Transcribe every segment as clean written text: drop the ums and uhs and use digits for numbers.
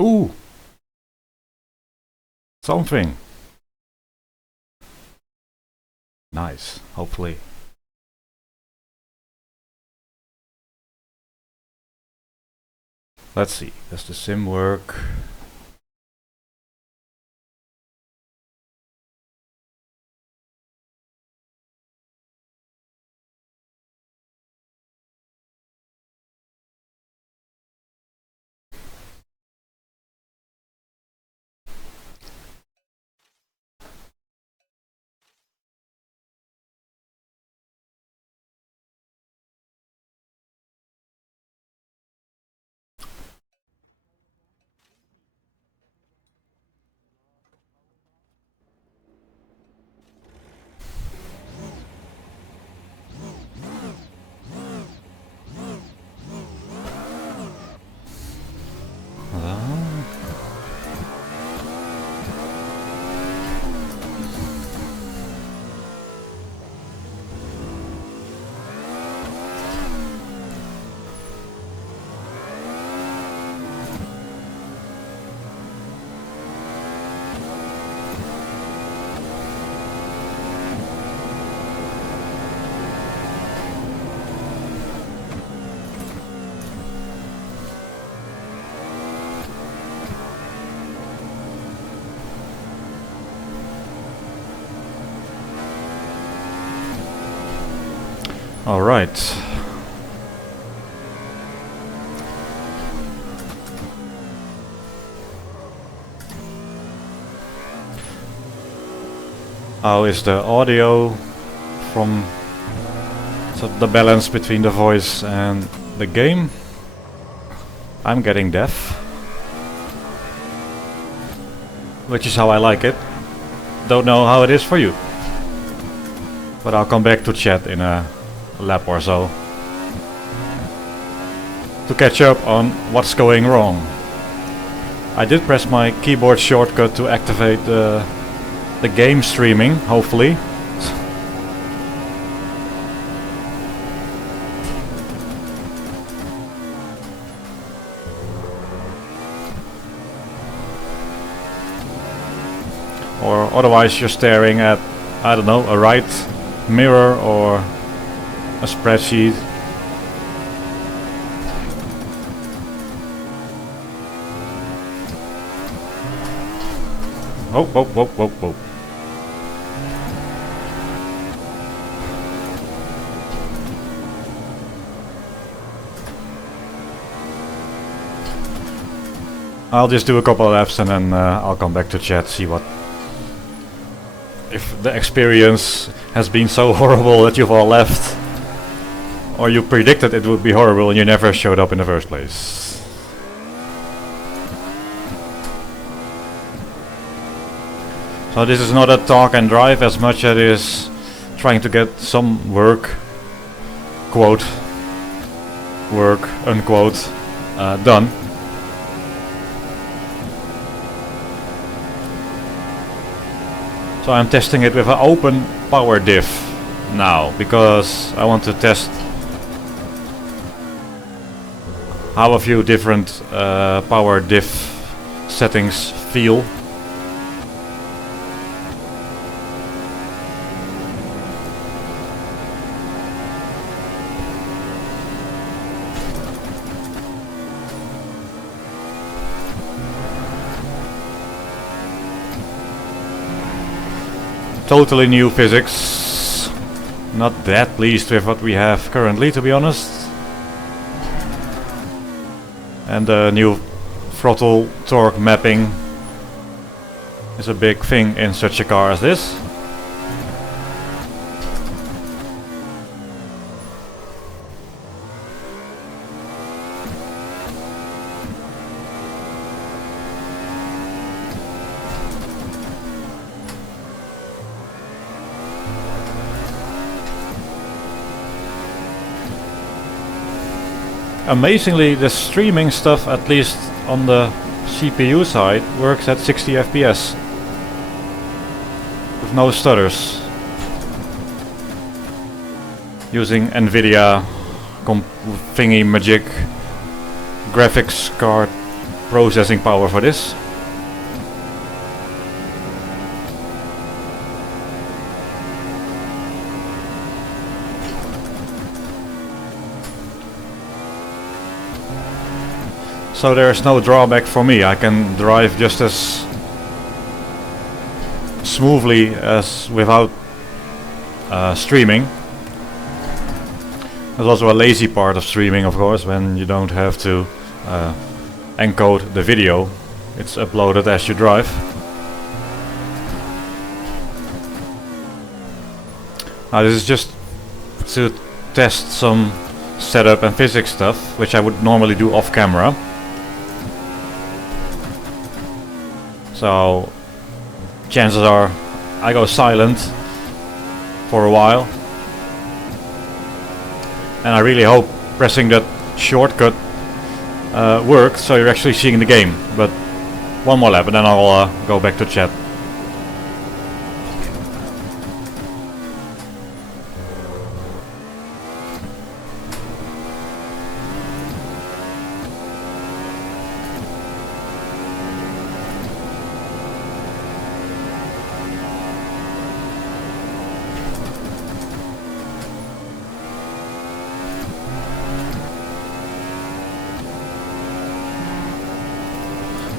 Ooh! Something! Nice, hopefully. Let's see, does the sim work? All right. How is the audio from the balance between the voice and the game? I'm getting deaf, which is how I like it. Don't know how it is for you, but I'll come back to chat in a lap or so to catch up on what's going wrong. I did press my keyboard shortcut to activate the game streaming, hopefully. Or otherwise you're staring at, I don't know, a right mirror or a spreadsheet. Oh, whoa, whoa, whoa, whoa. I'll just do a couple of laps and then I'll come back to chat, see what... if the experience has been so horrible that you've all left. Or you predicted it would be horrible and you never showed up in the first place. So this is not a talk and drive as much as it is trying to get some work, quote, work, unquote, done. So I'm testing it with an open power diff now, because I want to test how a few different power diff settings feel. Totally new physics. Not that pleased with what we have currently, to be honest. And the new throttle torque mapping is a big thing in such a car as this. Amazingly, the streaming stuff, at least on the CPU side, works at 60 FPS with no stutters, using NVIDIA thingy magic graphics card processing power for this. So there's no drawback for me. I can drive just as smoothly as without streaming. There's also a lazy part of streaming, of course, when you don't have to encode the video. It's uploaded as you drive. Now this is just to test some setup and physics stuff, which I would normally do off camera. So chances are I go silent for a while, and I really hope pressing that shortcut works, so you're actually seeing the game. But one more lap and then I'll go back to chat.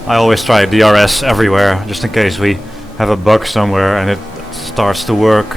I always try DRS everywhere, just in case we have a bug somewhere and it starts to work.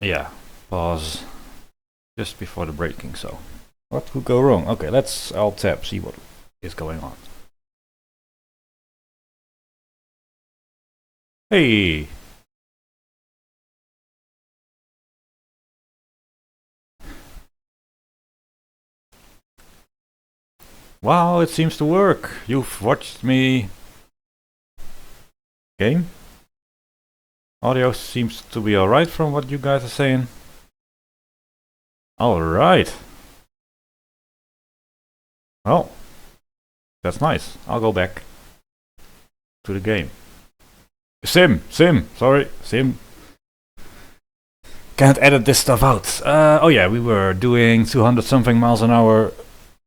Yeah, pause just before the braking. So what could go wrong? Okay, let's alt tab, see what is going on. Hey, wow, it seems to work. You've watched me game. Audio seems to be alright from what you guys are saying. Alright. Oh, that's nice. I'll go back to the game. Sim, sorry, sim. Can't edit this stuff out. Oh yeah, we were doing 200 something miles an hour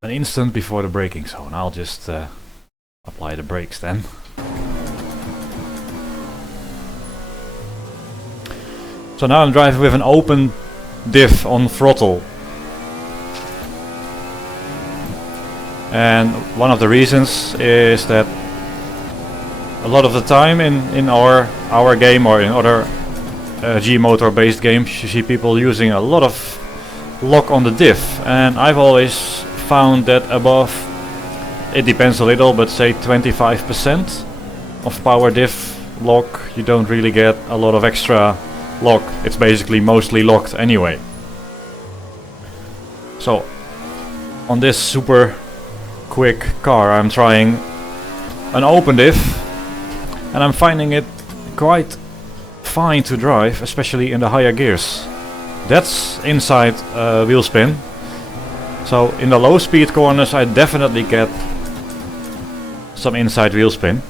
an instant before the braking zone. I'll just apply the brakes then. So now I'm driving with an open diff on throttle. And one of the reasons is that a lot of the time in our game or in other G-motor based games, you see people using a lot of lock on the diff, and I've always found that above, it depends a little, but say 25% of power diff lock, you don't really get a lot of extra lock. It's basically mostly locked anyway. So on this super quick car I'm trying an open diff, and I'm finding it quite fine to drive, especially in the higher gears. That's inside wheel spin. So in the low speed corners I definitely get some inside wheel spin.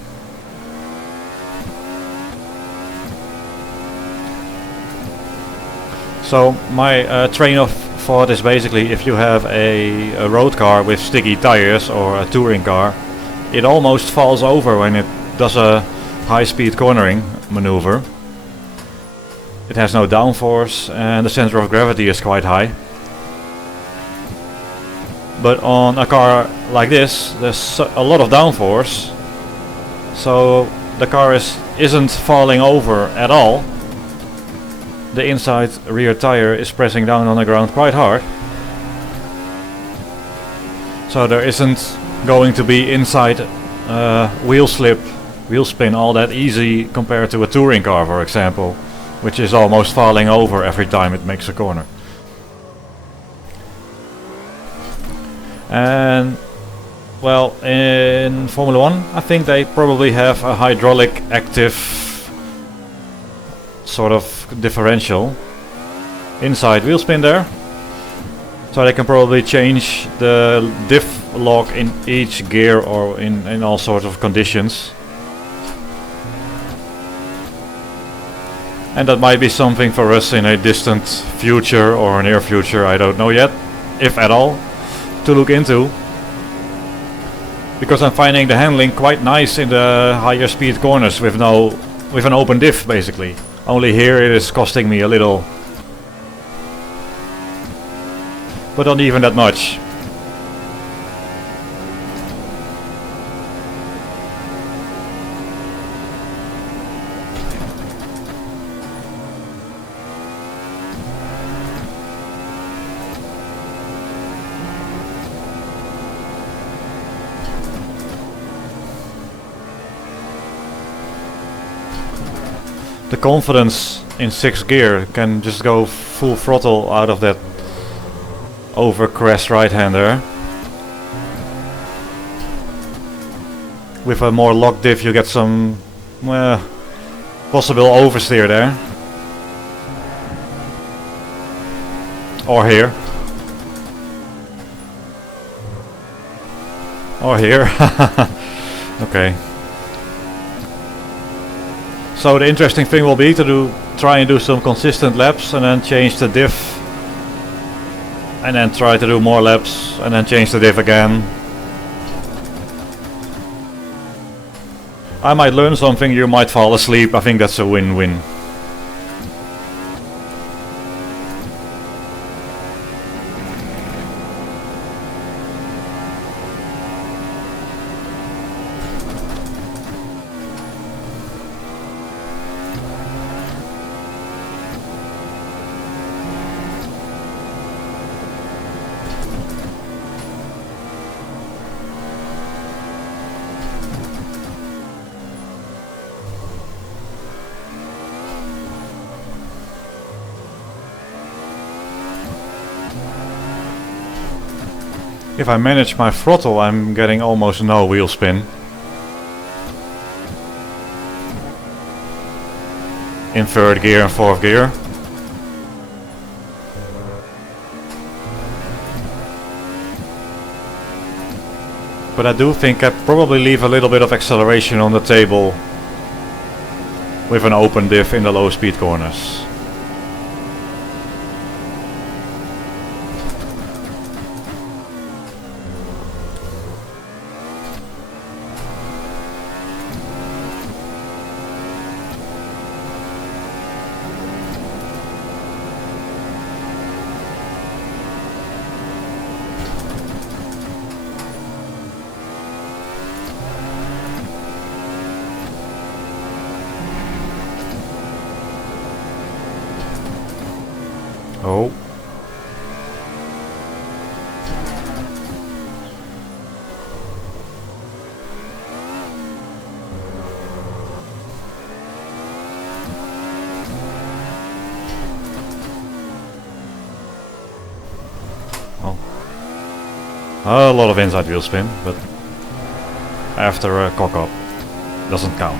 So my train of thought is basically, if you have a road car with sticky tires or a touring car, it almost falls over when it does a high speed cornering maneuver. It has no downforce and the center of gravity is quite high. But on a car like this, there's a lot of downforce, so the car isn't falling over at all. The inside rear tire is pressing down on the ground quite hard. So there isn't going to be inside wheel slip, wheel spin all that easy compared to a touring car, for example. which is almost falling over every time it makes a corner. And well, in Formula 1 I think they probably have a hydraulic active sort of differential inside wheel spin there, so they can probably change the diff lock in each gear or in all sorts of conditions. And that might be something for us in a distant future or near future, I don't know yet, if at all, to look into. Because I'm finding the handling quite nice in the higher speed corners with an open diff basically. Only here it is costing me a little. But not even that much. The confidence in 6th gear can just go full throttle out of that over crest right-hander. With a more locked diff you get some possible oversteer there. Or here. Or here. Okay. So the interesting thing will be to try and do some consistent laps and then change the diff. And then try to do more laps and then change the diff again. I might learn something, you might fall asleep. I think that's a win-win. If I manage my throttle, I'm getting almost no wheel spin. In 3rd gear and 4th gear. But I do think I probably leave a little bit of acceleration on the table with an open diff in the low speed corners. Oh. Oh. A lot of inside wheel spin, but after a cock up doesn't count.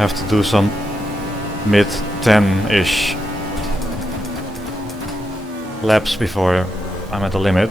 have to do some mid 10-ish laps before I'm at the limit.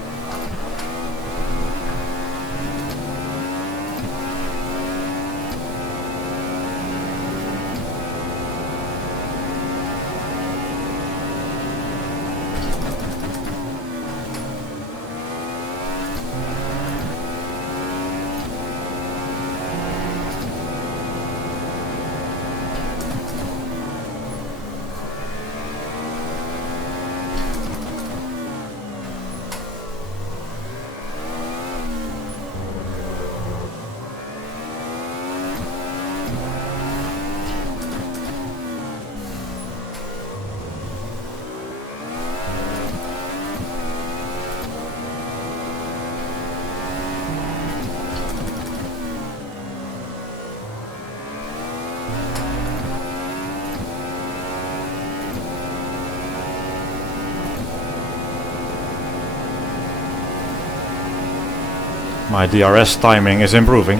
My DRS timing is improving.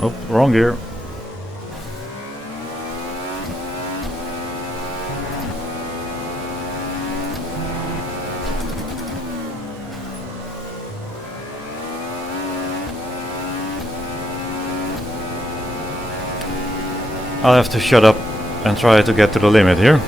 Oh, wrong gear. I'll have to shut up and try to get to the limit here.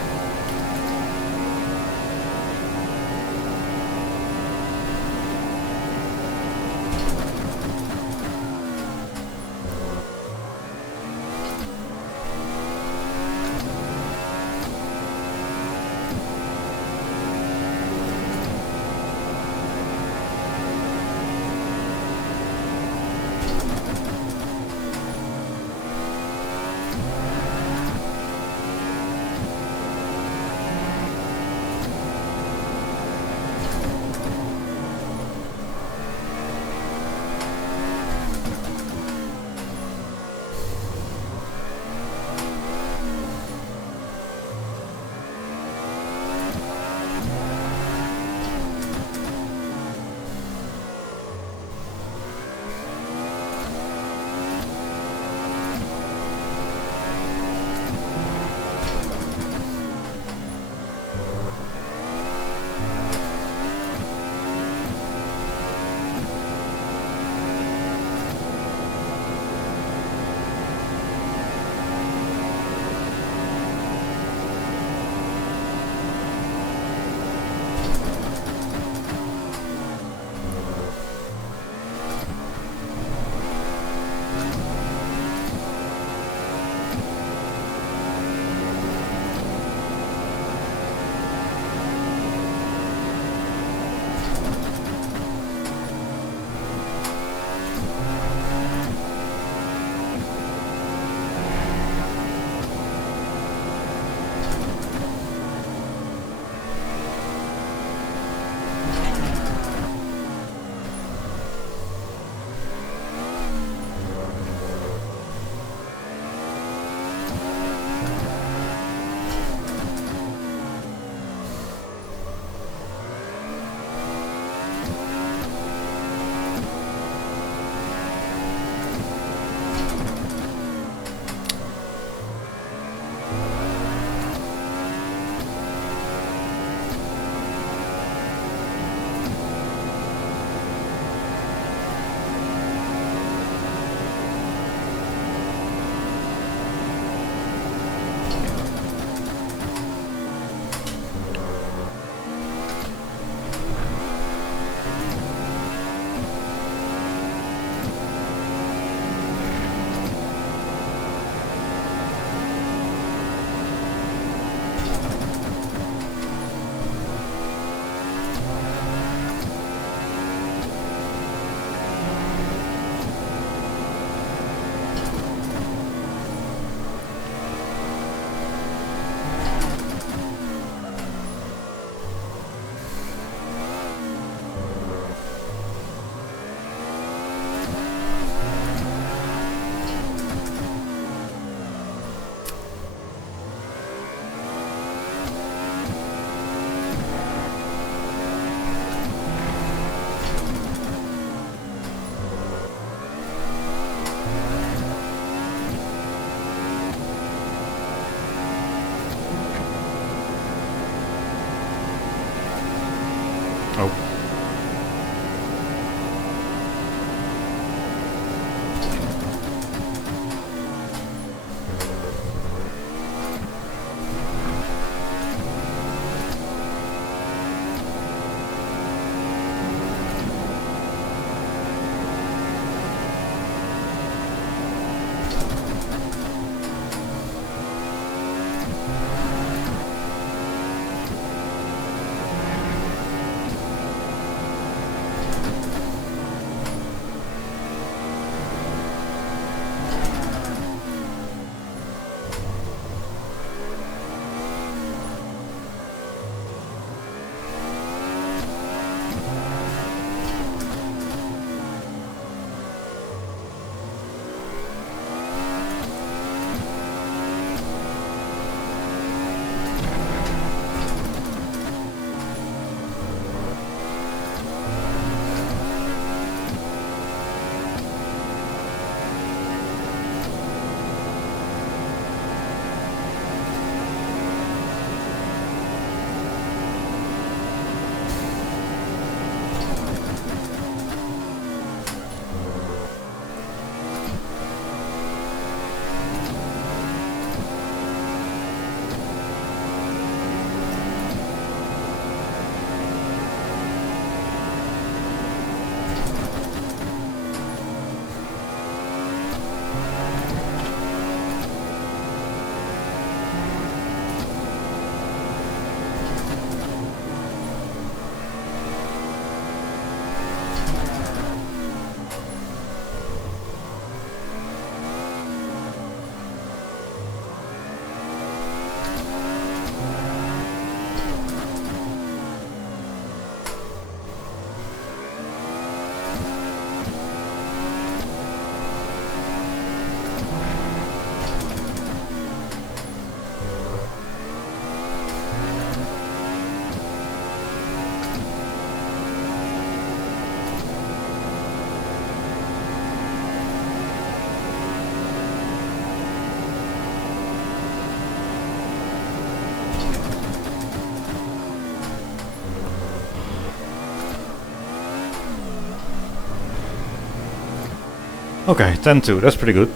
Okay, 10-2, that's pretty good.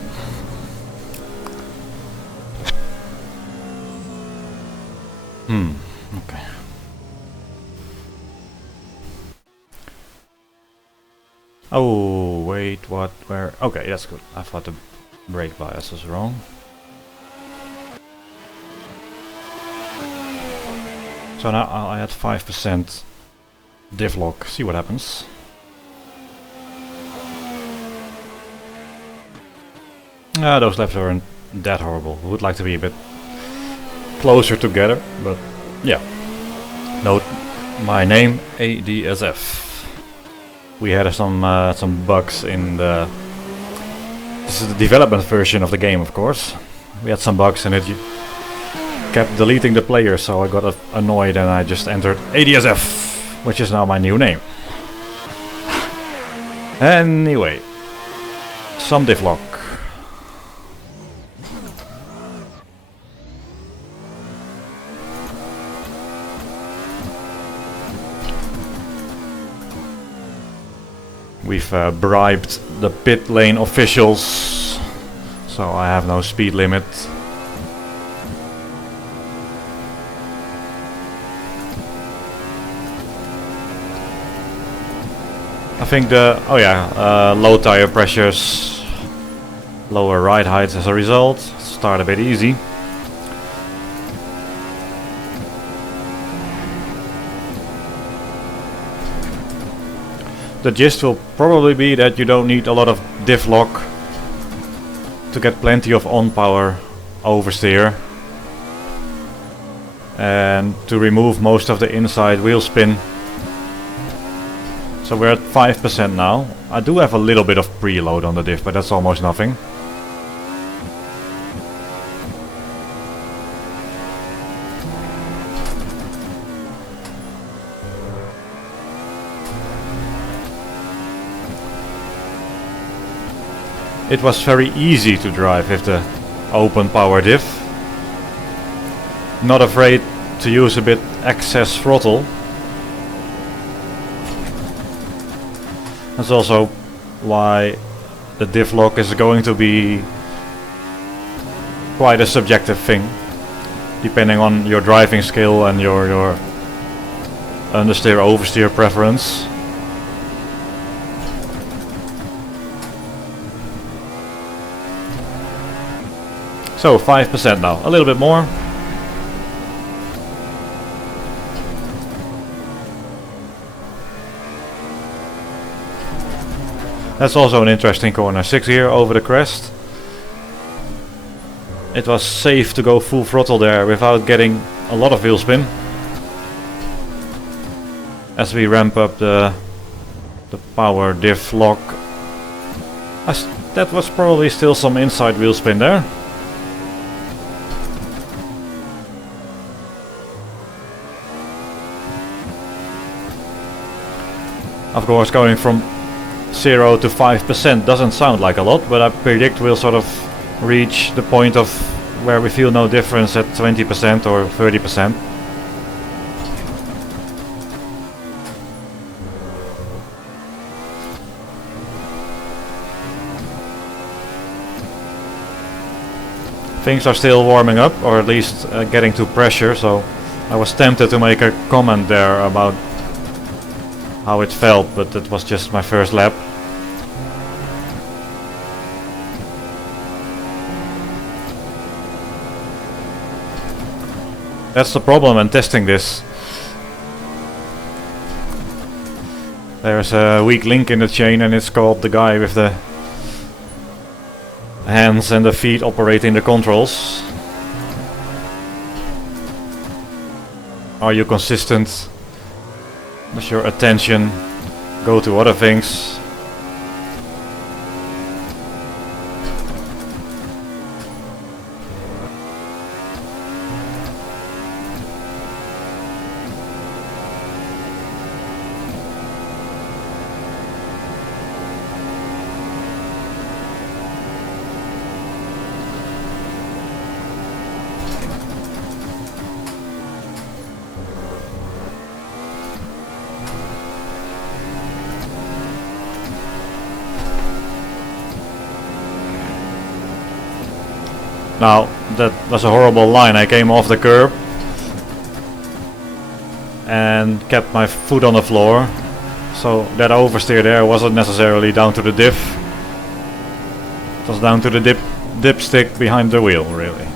Okay. Oh, wait, what, where? Okay, that's good. I thought the brake bias was wrong. So now I'll add 5% diff lock, see what happens. Those laps aren't that horrible. Would like to be a bit closer together, but yeah. Note my name, ADSF. We had some bugs in the... This is the development version of the game, of course. We had some bugs in it. You kept deleting the player, so I got annoyed and I just entered ADSF, which is now my new name. Anyway, some diff lock. We've bribed the pit lane officials, so I have no speed limit. I think the low tire pressures, lower ride heights as a result. Start a bit easy. The gist will probably be that you don't need a lot of diff lock to get plenty of on power oversteer, and to remove most of the inside wheel spin. So we're at 5% now. I do have a little bit of preload on the diff, but that's almost nothing. It was very easy to drive with the open power diff. Not afraid to use a bit excess throttle. That's also why the diff lock is going to be quite a subjective thing, depending on your driving skill and your understeer oversteer preference. So 5% now, a little bit more. That's also an interesting corner 6 here over the crest. It was safe to go full throttle there without getting a lot of wheel spin. As we ramp up the power diff lock. That was probably still some inside wheel spin there. Of course, going from 0 to 5% doesn't sound like a lot, but I predict we'll sort of reach the point of where we feel no difference at 20% or 30%. Things are still warming up, or at least getting to pressure, so I was tempted to make a comment there about how it felt, but it was just my first lap. That's the problem when testing this. There's a weak link in the chain, and it's called the guy with the hands and the feet operating the controls. Are you consistent? Does your attention go to other things? Now, that was a horrible line. I came off the curb and kept my foot on the floor. So that oversteer there wasn't necessarily down to the diff. It was down to the dipstick behind the wheel, really.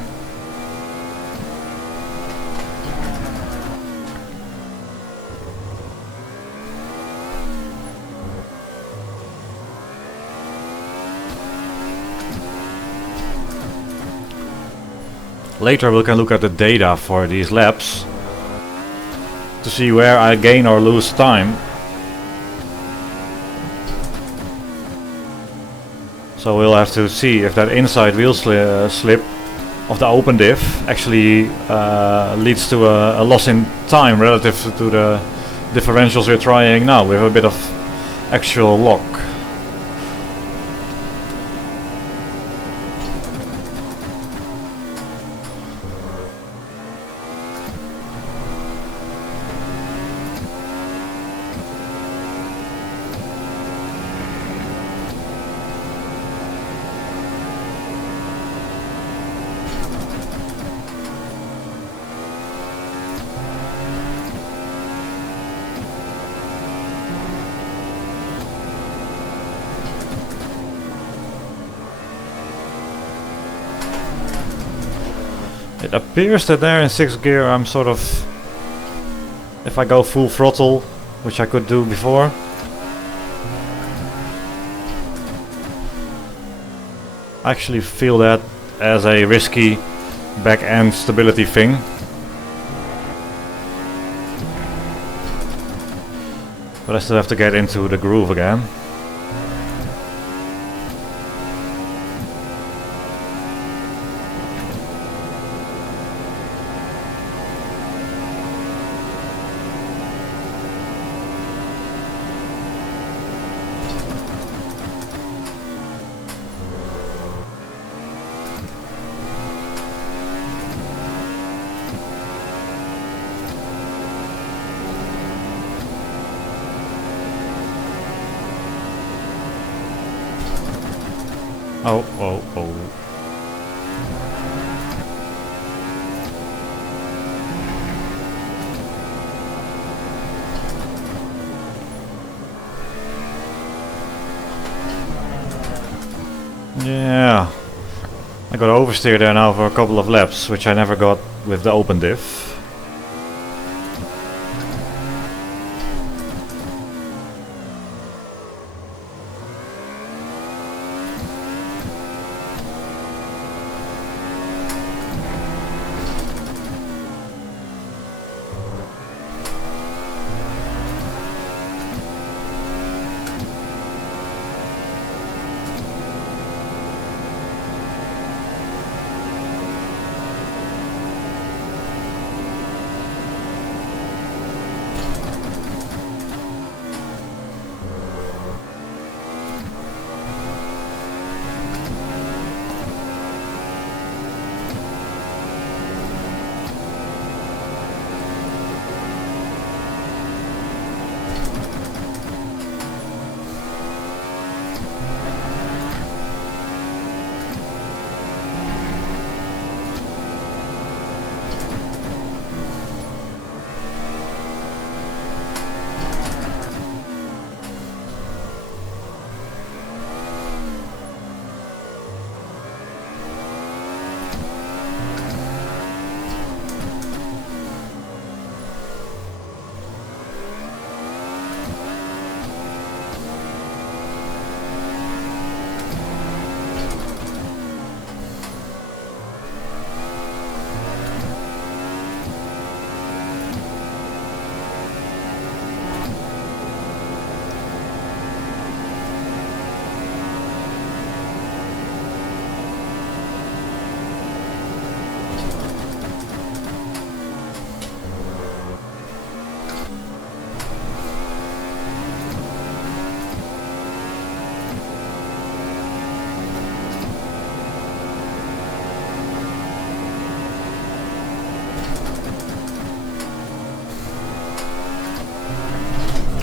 Later we can look at the data for these laps to see where I gain or lose time. So we'll have to see if that inside wheel slip of the open diff actually leads to a loss in time relative to the differentials we're trying now with a bit of actual lock. It appears that there in 6th gear I'm sort of, if I go full throttle, which I could do before, I actually feel that as a risky back end stability thing. But I still have to get into the groove again. Oh, oh, oh. Yeah. I got oversteer there now for a couple of laps, which I never got with the open diff.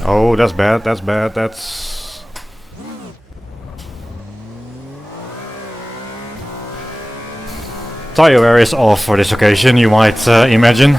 Oh, that's bad, that's bad, that's... Tire wear is off for this occasion, you might imagine.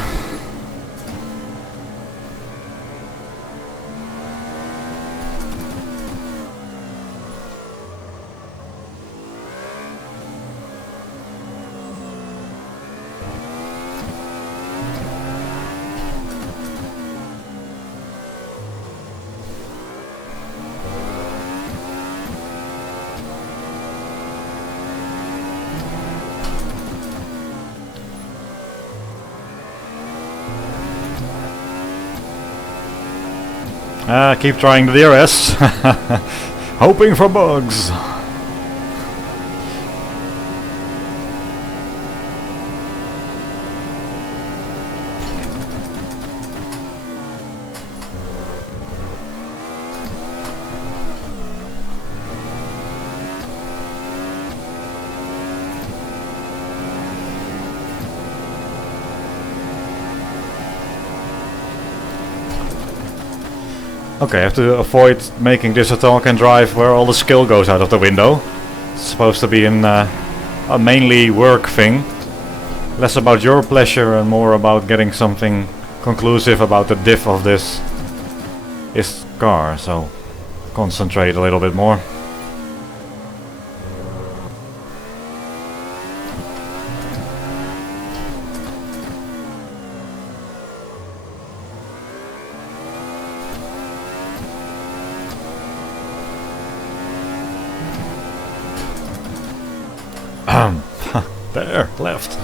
Keep trying the DRS, hoping for bugs. Okay, I have to avoid making this a talk and drive where all the skill goes out of the window. It's supposed to be a mainly work thing. Less about your pleasure and more about getting something conclusive about the diff of this car, so concentrate a little bit more. There, left.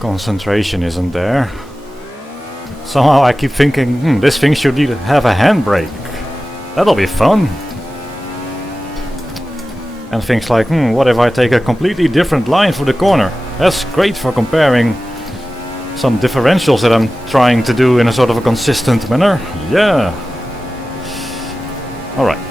Concentration isn't there. Somehow I keep thinking, this thing should have a handbrake. That'll be fun. And things like, what if I take a completely different line for the corner? That's great for comparing some differentials that I'm trying to do in a sort of a consistent manner. Yeah. Alright.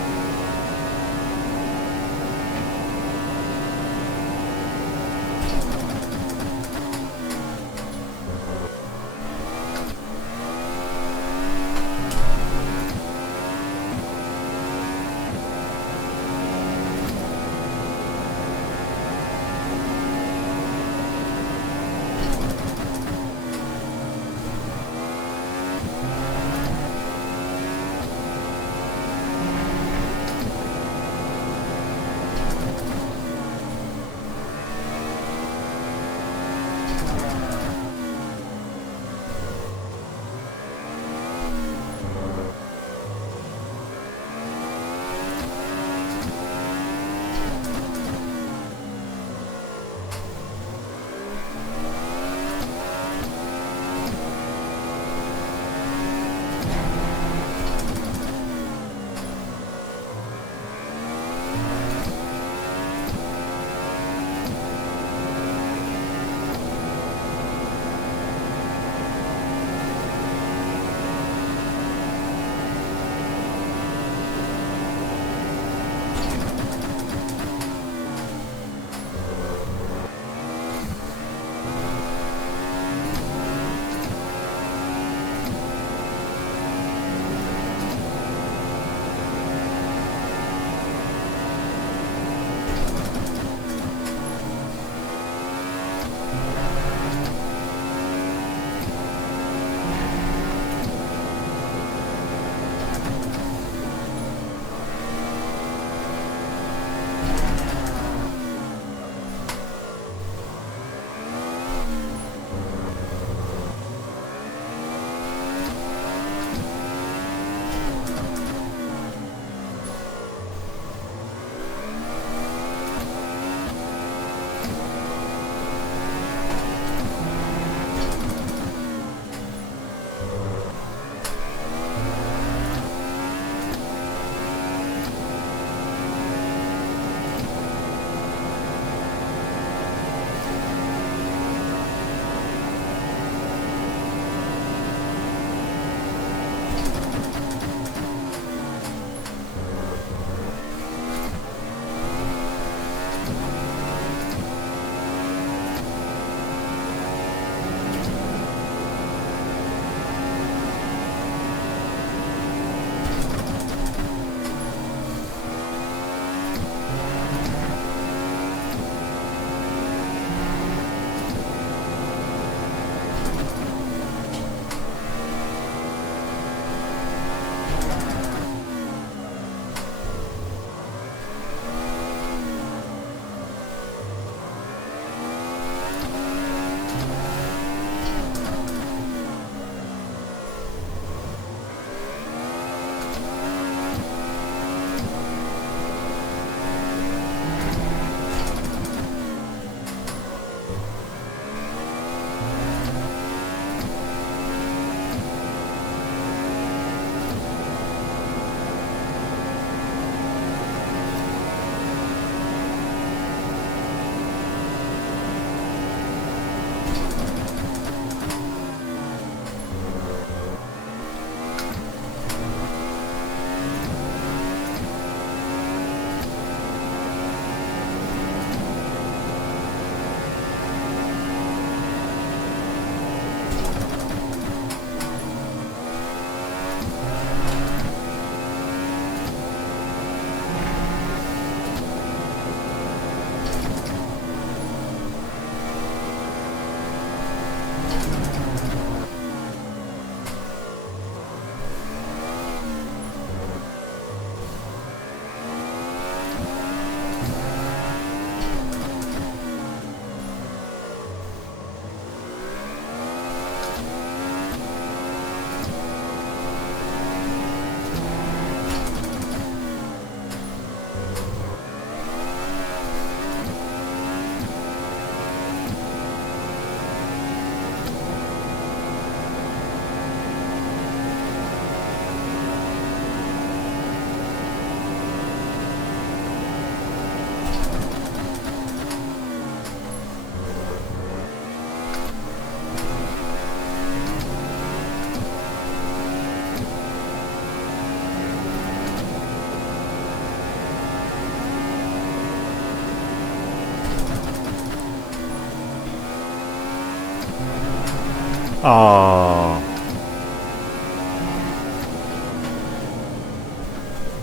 Ah.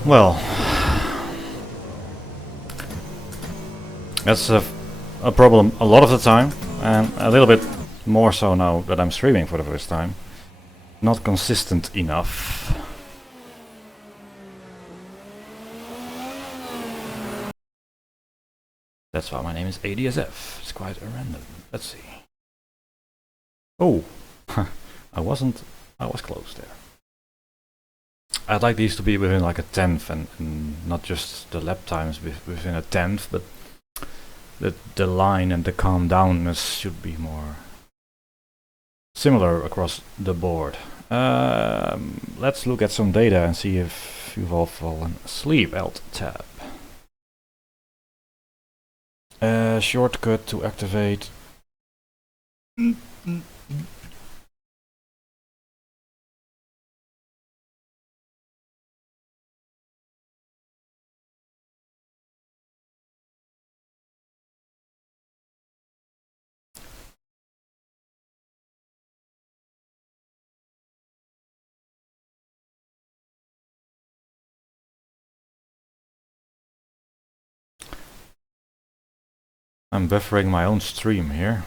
Well, that's a problem a lot of the time, and a little bit more so now that I'm streaming for the first time. Not consistent enough. That's why my name is ADSF. It's quite a random. Let's see. Oh, I was close there. I'd like these to be within like a tenth, and not just the lap times within a tenth, but the line and the calm downness should be more similar across the board. Let's look at some data and see if you've all fallen asleep. Alt tab. Shortcut to activate. I'm buffering my own stream here.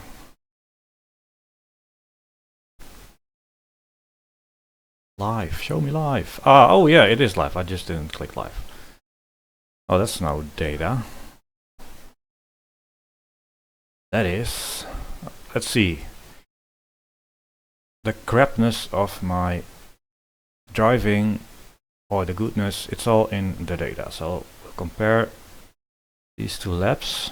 Live, show me live. Oh yeah, it is live. I just didn't click live. Oh, that's no data. That is. Let's see. The crapness of my driving, or the goodness, it's all in the data. So we'll compare these two laps.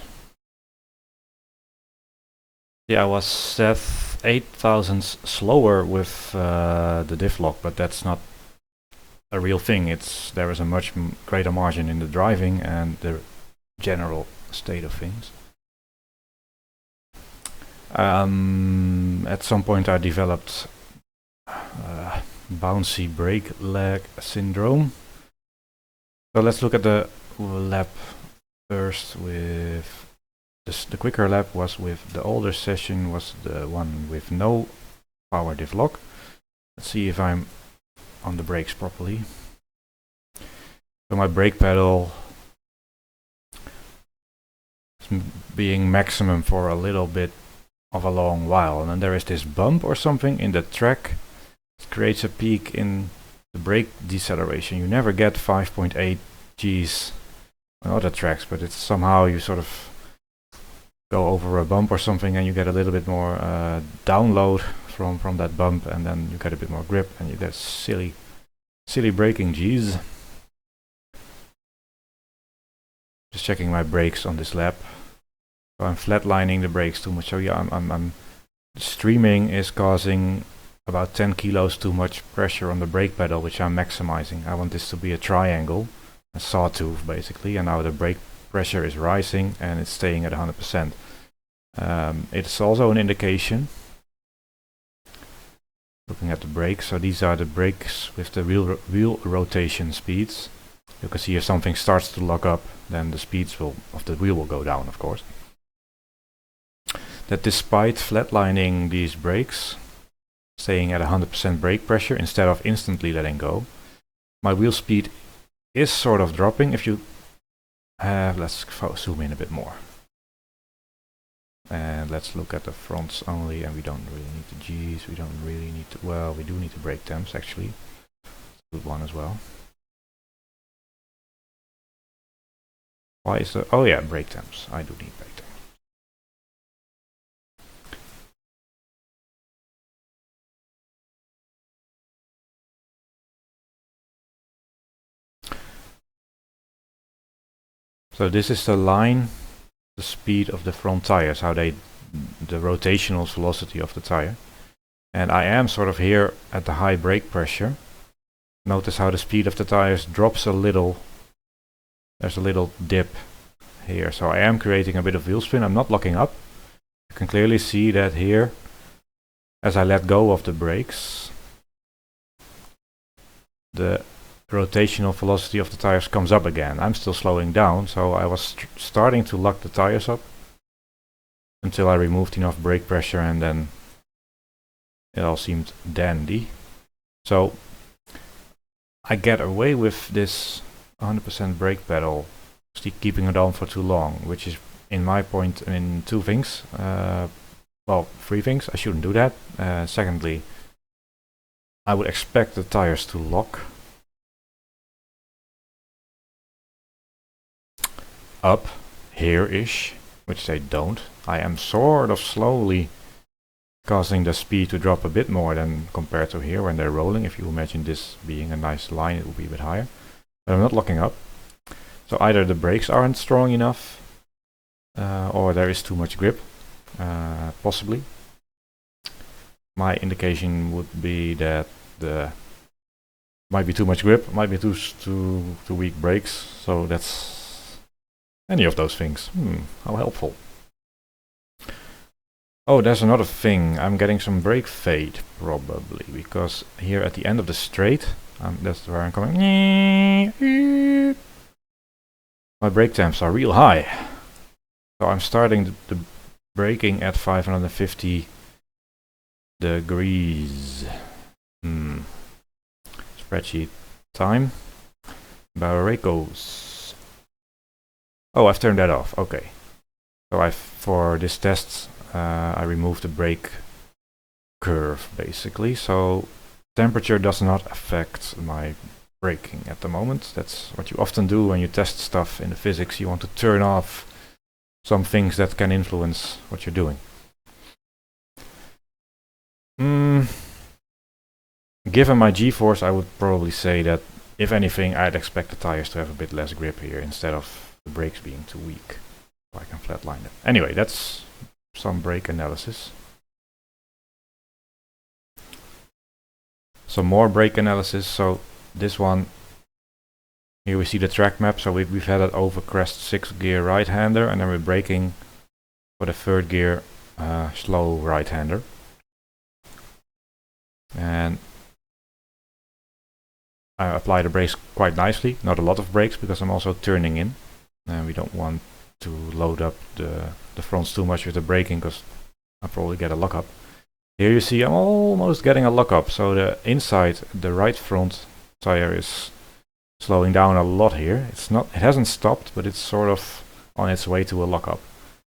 Yeah, I was set 8 thousandths slower with the diff lock, but that's not a real thing. There is a much greater margin in the driving and the general state of things. At some point I developed bouncy brake lag syndrome. So let's look at the lap first. With the quicker lap was with the older session, was the one with no power diff lock. Let's see if I'm on the brakes properly. So my brake pedal is being maximum for a little bit of a long while, and then there is this bump or something in the track. It creates a peak in the brake deceleration. You never get 5.8 Gs on other tracks, but it's somehow you sort of go over a bump or something and you get a little bit more download from that bump, and then you get a bit more grip and you get silly braking Gs. Just checking my brakes on this lap. So I'm flatlining the brakes too much. So yeah, I'm streaming is causing about 10 kilos too much pressure on the brake pedal, which I'm maximizing. I want this to be a triangle, a sawtooth basically, and now the brake pressure is rising and it's staying at 100%. It's also an indication, looking at the brakes. So these are the brakes with the wheel rotation speeds. You can see if something starts to lock up, then the speeds of the wheel will go down, of course. That despite flatlining these brakes, staying at 100% brake pressure instead of instantly letting go, my wheel speed is sort of dropping. If you have, let's zoom in a bit more. And let's look at the fronts only, and we don't really need the Gs, we don't really need to, well, we do need the brake temps actually. Good one as well. Why is the, oh yeah, brake temps, I do need brake temps. So this is the line, the speed of the front tires, how they, the rotational velocity of the tire. And I am sort of here at the high brake pressure. Notice how the speed of the tires drops a little. There's a little dip here. So I am creating a bit of wheel spin. I'm not locking up. You can clearly see that here, as I let go of the brakes, the rotational velocity of the tires comes up again. I'm still slowing down, so I was starting to lock the tires up until I removed enough brake pressure, and then It all seemed dandy. So I get away with this 100% brake pedal, keeping it on for too long, which is in my point in two things. Well, three things. I shouldn't do that. Secondly, I would expect the tires to lock up here-ish, which they don't. I am sort of slowly causing the speed to drop a bit more than compared to here when they're rolling. If you imagine this being a nice line, it will be a bit higher. But I'm not locking up. So either the brakes aren't strong enough, or there is too much grip, possibly. My indication would be that might be too much grip, might be too weak brakes. So that's any of those things. How helpful. Oh, there's another thing. I'm getting some brake fade probably, because here at the end of the straight, that's where I'm coming. My brake temps are real high. So I'm starting the braking at 550 degrees. Spreadsheet time. Barricos. Oh, I've turned that off. Okay. So for this test, I removed the brake curve basically. So temperature does not affect my braking at the moment. That's what you often do when you test stuff in the physics. You want to turn off some things that can influence what you're doing. Given my g-force, I would probably say that if anything, I'd expect the tires to have a bit less grip here instead of the brakes being too weak. So I can flatline it. Anyway, that's some brake analysis. Some more brake analysis. So this one, here we see the track map. So we've had it over crest 6 gear right-hander, and then we're braking for the 3rd gear slow right-hander. And I apply the brakes quite nicely, not a lot of brakes because I'm also turning in, and we don't want to load up the fronts too much with the braking because I'll probably get a lockup. Here you see I'm almost getting a lockup, so the inside, the right front tire is slowing down a lot here. It hasn't stopped, but it's sort of on its way to a lockup.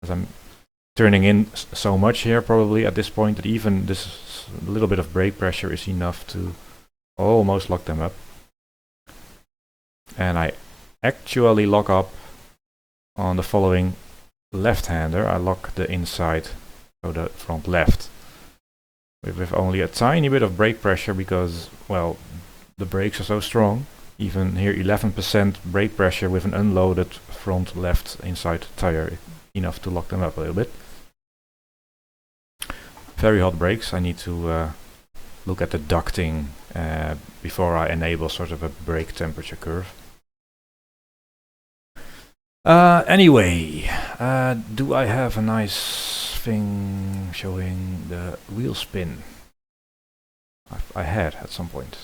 As I'm turning in so much here probably at this point that even this little bit of brake pressure is enough to almost lock them up. And I actually lock up on the following left-hander. I lock the inside, so the front left, with only a tiny bit of brake pressure because, well, the brakes are so strong. Even here 11% brake pressure with an unloaded front left inside tire, enough to lock them up a little bit. Very hot brakes. I need to look at the ducting before I enable sort of a brake temperature curve. Anyway, do I have a nice thing showing the wheel spin? I had at some point.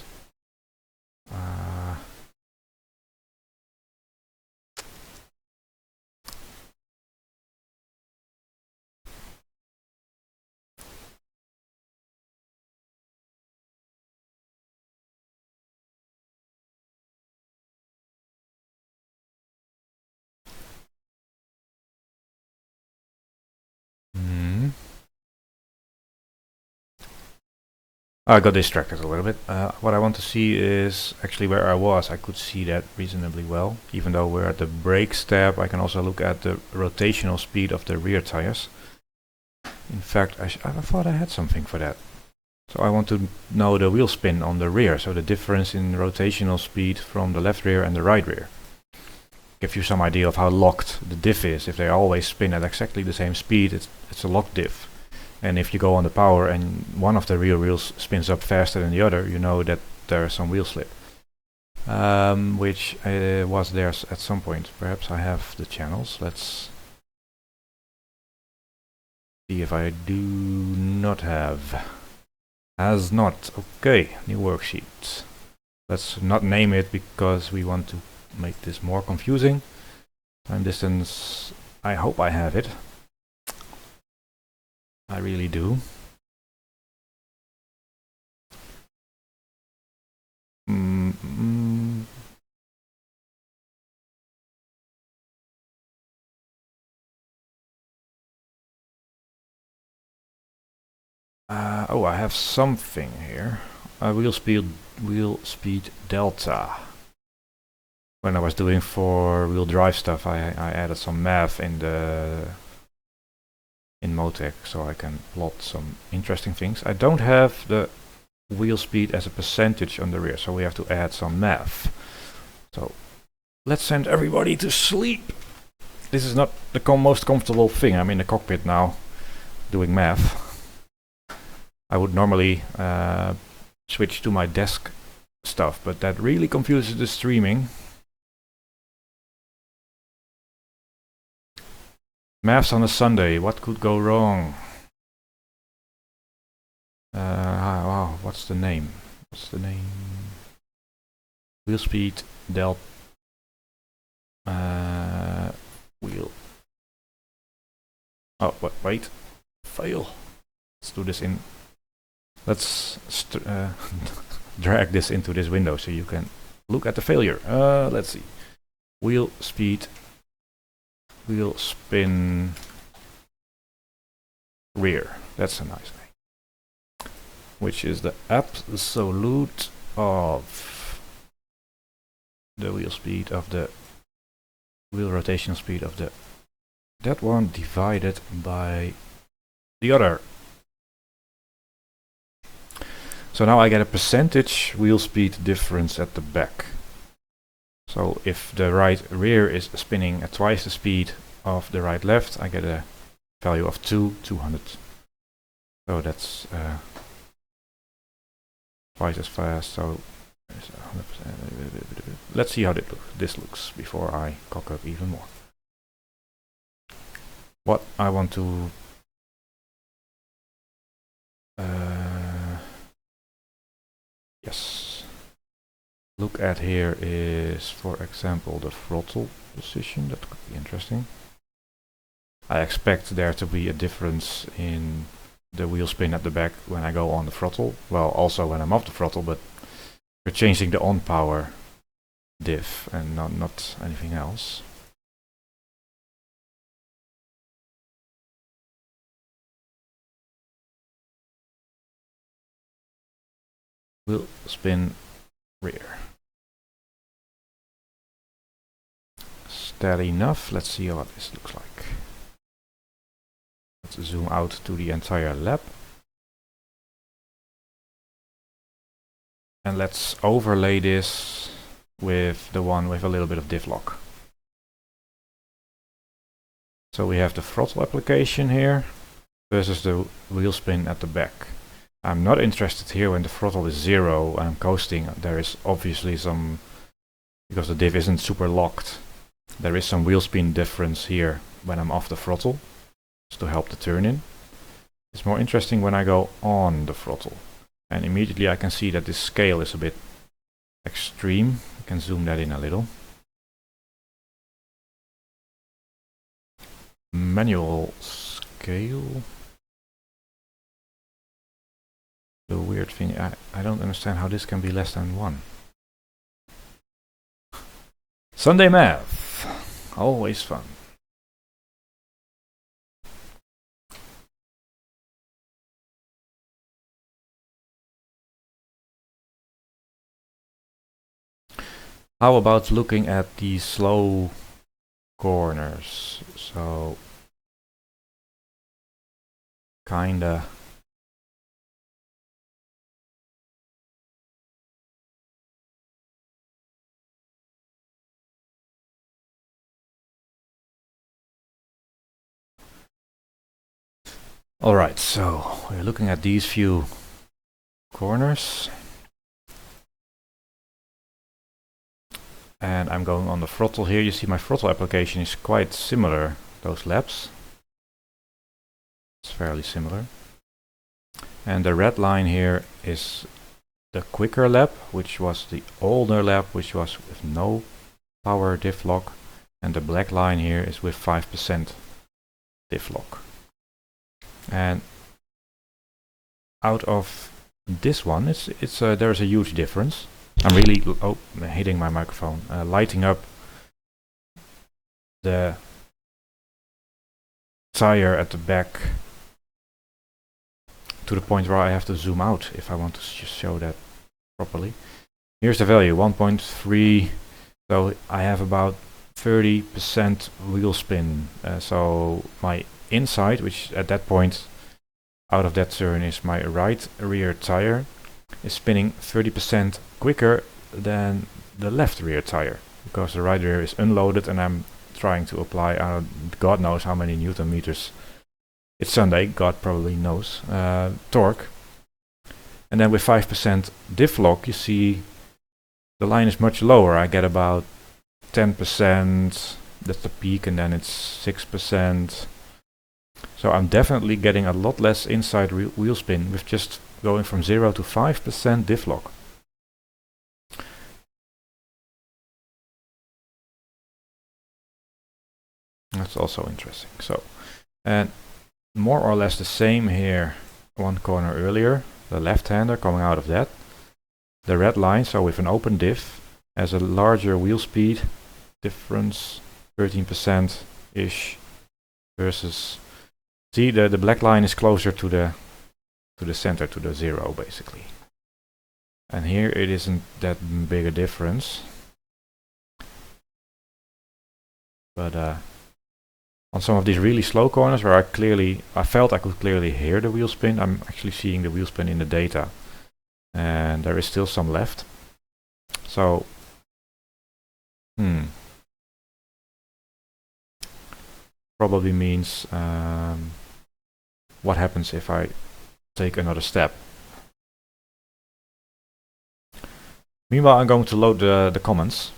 I got distracted a little bit. What I want to see is actually where I was. I could see that reasonably well. Even though we're at the brakes tab, I can also look at the rotational speed of the rear tires. In fact, I thought I had something for that. So I want to know the wheel spin on the rear, so the difference in rotational speed from the left rear and the right rear. Give you some idea of how locked the diff is. If they always spin at exactly the same speed, it's a locked diff. And if you go on the power and one of the rear wheels spins up faster than the other, you know that there's some wheel slip. Which was there at some point. Perhaps I have the channels. Let's see if I do not have. Has not. Okay, new worksheet. Let's not name it because we want to make this more confusing. Time distance, I hope I have it. I really do. Oh, I have something here. Wheel speed delta. When I was doing for wheel drive stuff, I added some math in Motec, so I can plot some interesting things. I don't have the wheel speed as a percentage on the rear, so we have to add some math. So let's send everybody to sleep. This is not the most comfortable thing. I'm in the cockpit now doing math. I would normally switch to my desk stuff, but that really confuses the streaming. Maths on a Sunday, what could go wrong? Wow, what's the name? Wheel speed delta. Wheel. Oh, wait. Fail. Let's do this in. Let's drag this into this window so you can look at the failure. Let's see. Wheel speed. Wheel spin. Rear. That's a nice name. Which is the absolute of the wheel speed of the wheel rotation speed of that one divided by the other. So now I get a percentage wheel speed difference at the back. So if the right rear is spinning at twice the speed of the right left, I get a value of 200. So that's twice as fast. So 100%. Let's see how this looks before I cock up even more. What I want to look at here is, for example, the throttle position. That could be interesting. I expect there to be a difference in the wheel spin at the back when I go on the throttle. Well, also when I'm off the throttle, but we're changing the on power diff and not anything else. Wheel spin rear. Steady enough. Let's see what this looks like. Let's zoom out to the entire lap. And let's overlay this with the one with a little bit of diff lock. So we have the throttle application here versus the wheel spin at the back. I'm not interested here when the throttle is 0 and I'm coasting. There is obviously some, because the diff isn't super locked, there is some wheel spin difference here when I'm off the throttle, just to help the turn in. It's more interesting when I go on the throttle. And immediately I can see that this scale is a bit extreme. I can zoom that in a little. Manual scale. The weird thing, I don't understand how this can be less than 1. Sunday math, always fun. How about looking at the slow corners? So kinda alright, so we're looking at these few corners. And I'm going on the throttle here. You see my throttle application is quite similar, those laps. It's fairly similar. And the red line here is the quicker lap, which was the older lap, which was with no power diff lock. And the black line here is with 5% diff lock. And out of this one, there's a huge difference. I'm really hitting my microphone, lighting up the tire at the back to the point where I have to zoom out if I want to just show that properly. Here's the value, 1.3, so I have about 30% wheel spin. So my inside, which at that point out of that turn is my right rear tire, is spinning 30% quicker than the left rear tire, because the right rear is unloaded and I'm trying to apply God knows how many Newton meters. It's Sunday, God probably knows, torque. And then with 5% diff lock, you see the line is much lower. I get about 10%, that's the peak, and then it's 6%. So I'm definitely getting a lot less inside wheel spin with just going from 0 to 5% diff lock. That's also interesting. So, and more or less the same here, one corner earlier, the left-hander coming out of that. The red line, so with an open diff, has a larger wheel speed difference, 13%-ish, versus, see, the black line is closer to the center, to the 0 basically. And here it isn't that big a difference. But on some of these really slow corners where I felt I could clearly hear the wheel spin, I'm actually seeing the wheel spin in the data. And there is still some left. So, probably means what happens if I take another step. Meanwhile, I'm going to load the comments.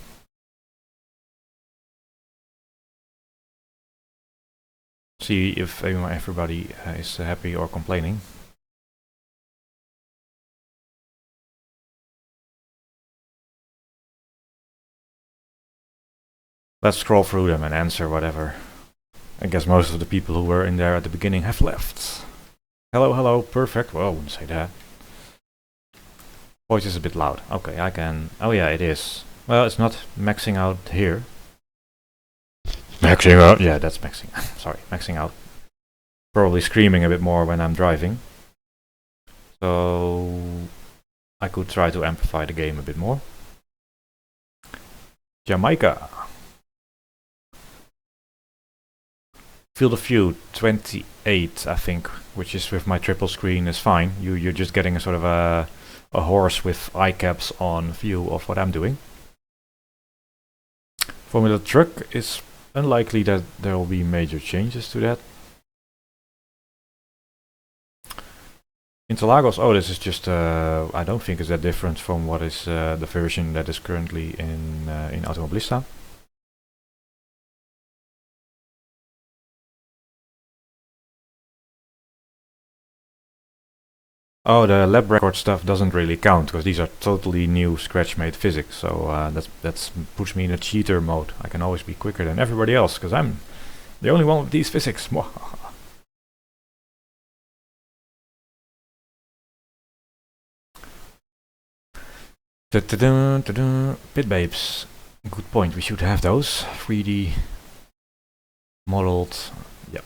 See if everybody is happy or complaining. Let's scroll through them and answer whatever. I guess most of the people who were in there at the beginning have left. Hello, hello, perfect. Well, I wouldn't say that. Voice is a bit loud. Okay, I can... Oh yeah, it is. Well, it's not maxing out here. Maxing out? Yeah, that's maxing. Sorry, maxing out. Probably screaming a bit more when I'm driving. So I could try to amplify the game a bit more. Jamaica. Field of view 28, I think, which is with my triple screen is fine. You're just getting a sort of a horse with eye caps on view of what I'm doing. Formula truck is unlikely that there will be major changes to that. Interlagos, oh, this is just, I don't think it's that different from what is the version that is currently in Automobilista. Oh, the lab record stuff doesn't really count, because these are totally new scratch-made physics, so that puts me in a cheater mode. I can always be quicker than everybody else, because I'm the only one with these physics. Pit babes. Good point, we should have those. 3D modeled. Yep.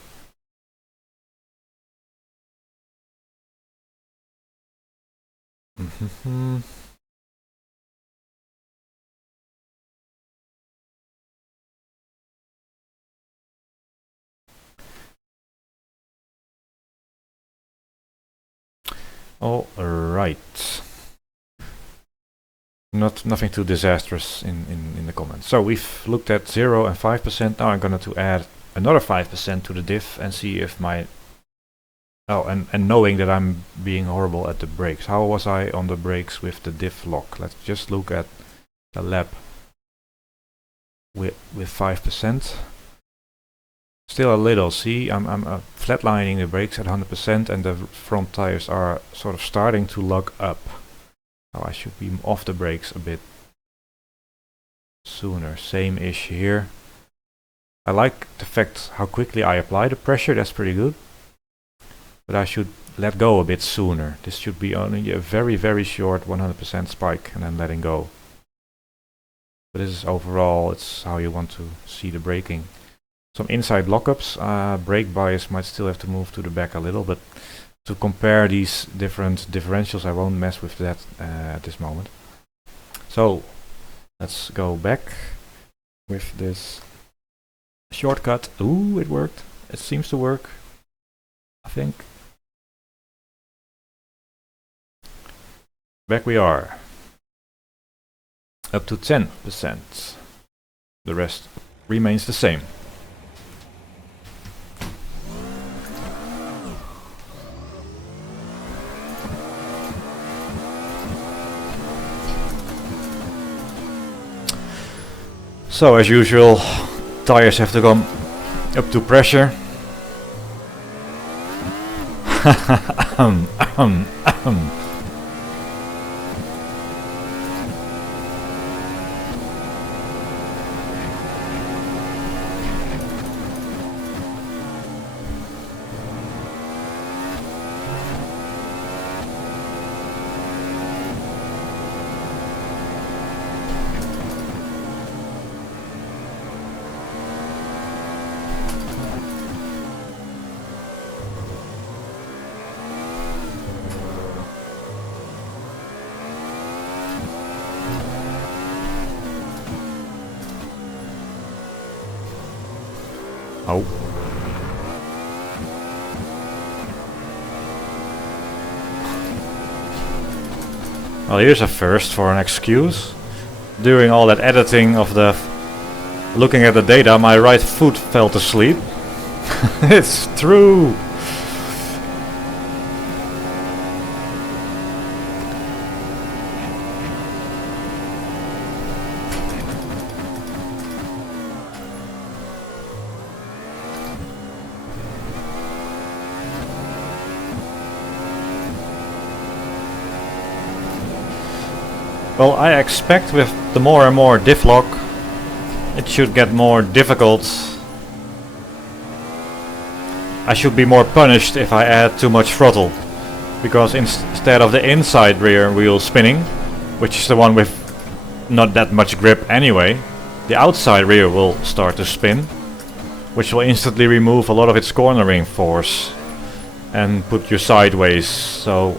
All right. Nothing too disastrous in the comments. So we've looked at 0 and 5%. Now I'm going to add another 5% to the diff and see if my... Oh, and knowing that I'm being horrible at the brakes. How was I on the brakes with the diff lock? Let's just look at the lap with 5%. Still a little. See, I'm flatlining the brakes at 100% and the front tires are sort of starting to lock up. Oh, I should be off the brakes a bit sooner. Same ish here. I like the fact how quickly I apply the pressure, that's pretty good. But I should let go a bit sooner. This should be only a very, very short 100% spike and then letting go. But this is overall, it's how you want to see the braking. Some inside lockups, brake bias might still have to move to the back a little, but to compare these different differentials, I won't mess with that at this moment. So let's go back with this shortcut. Ooh, it worked. It seems to work, I think. Back we are. Up to 10%. The rest remains the same. So as usual, tires have to come up to pressure. Oh. Well, here's a first for an excuse. During all that editing of the looking at the data, my right foot fell asleep. It's true. Well, I expect with the more and more diff lock, it should get more difficult. I should be more punished if I add too much throttle, because instead of the inside rear wheel spinning, which is the one with not that much grip anyway, the outside rear will start to spin, which will instantly remove a lot of its cornering force and put you sideways. So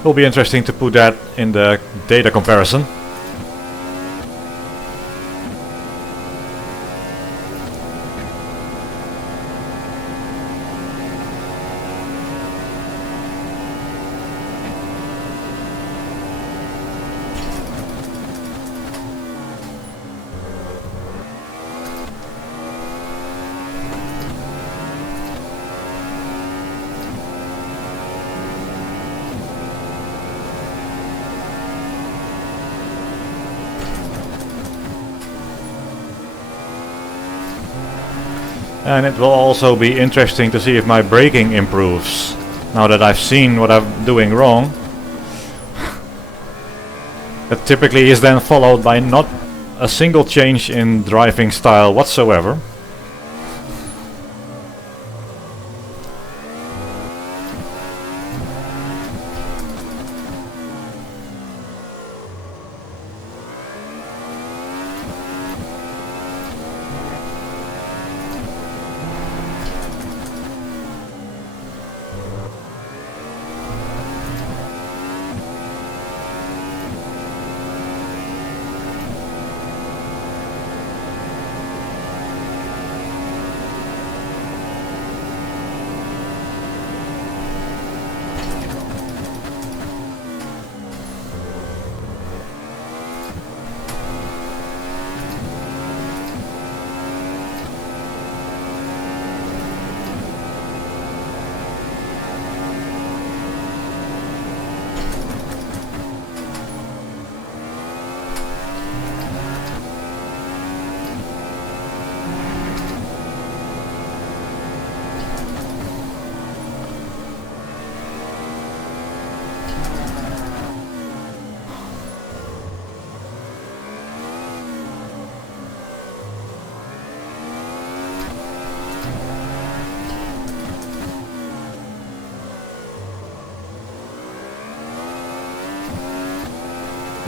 it will be interesting to put that in the data comparison. And it will also be interesting to see if my braking improves, now that I've seen what I'm doing wrong. That typically is then followed by not a single change in driving style whatsoever.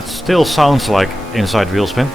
It still sounds like inside wheel spin.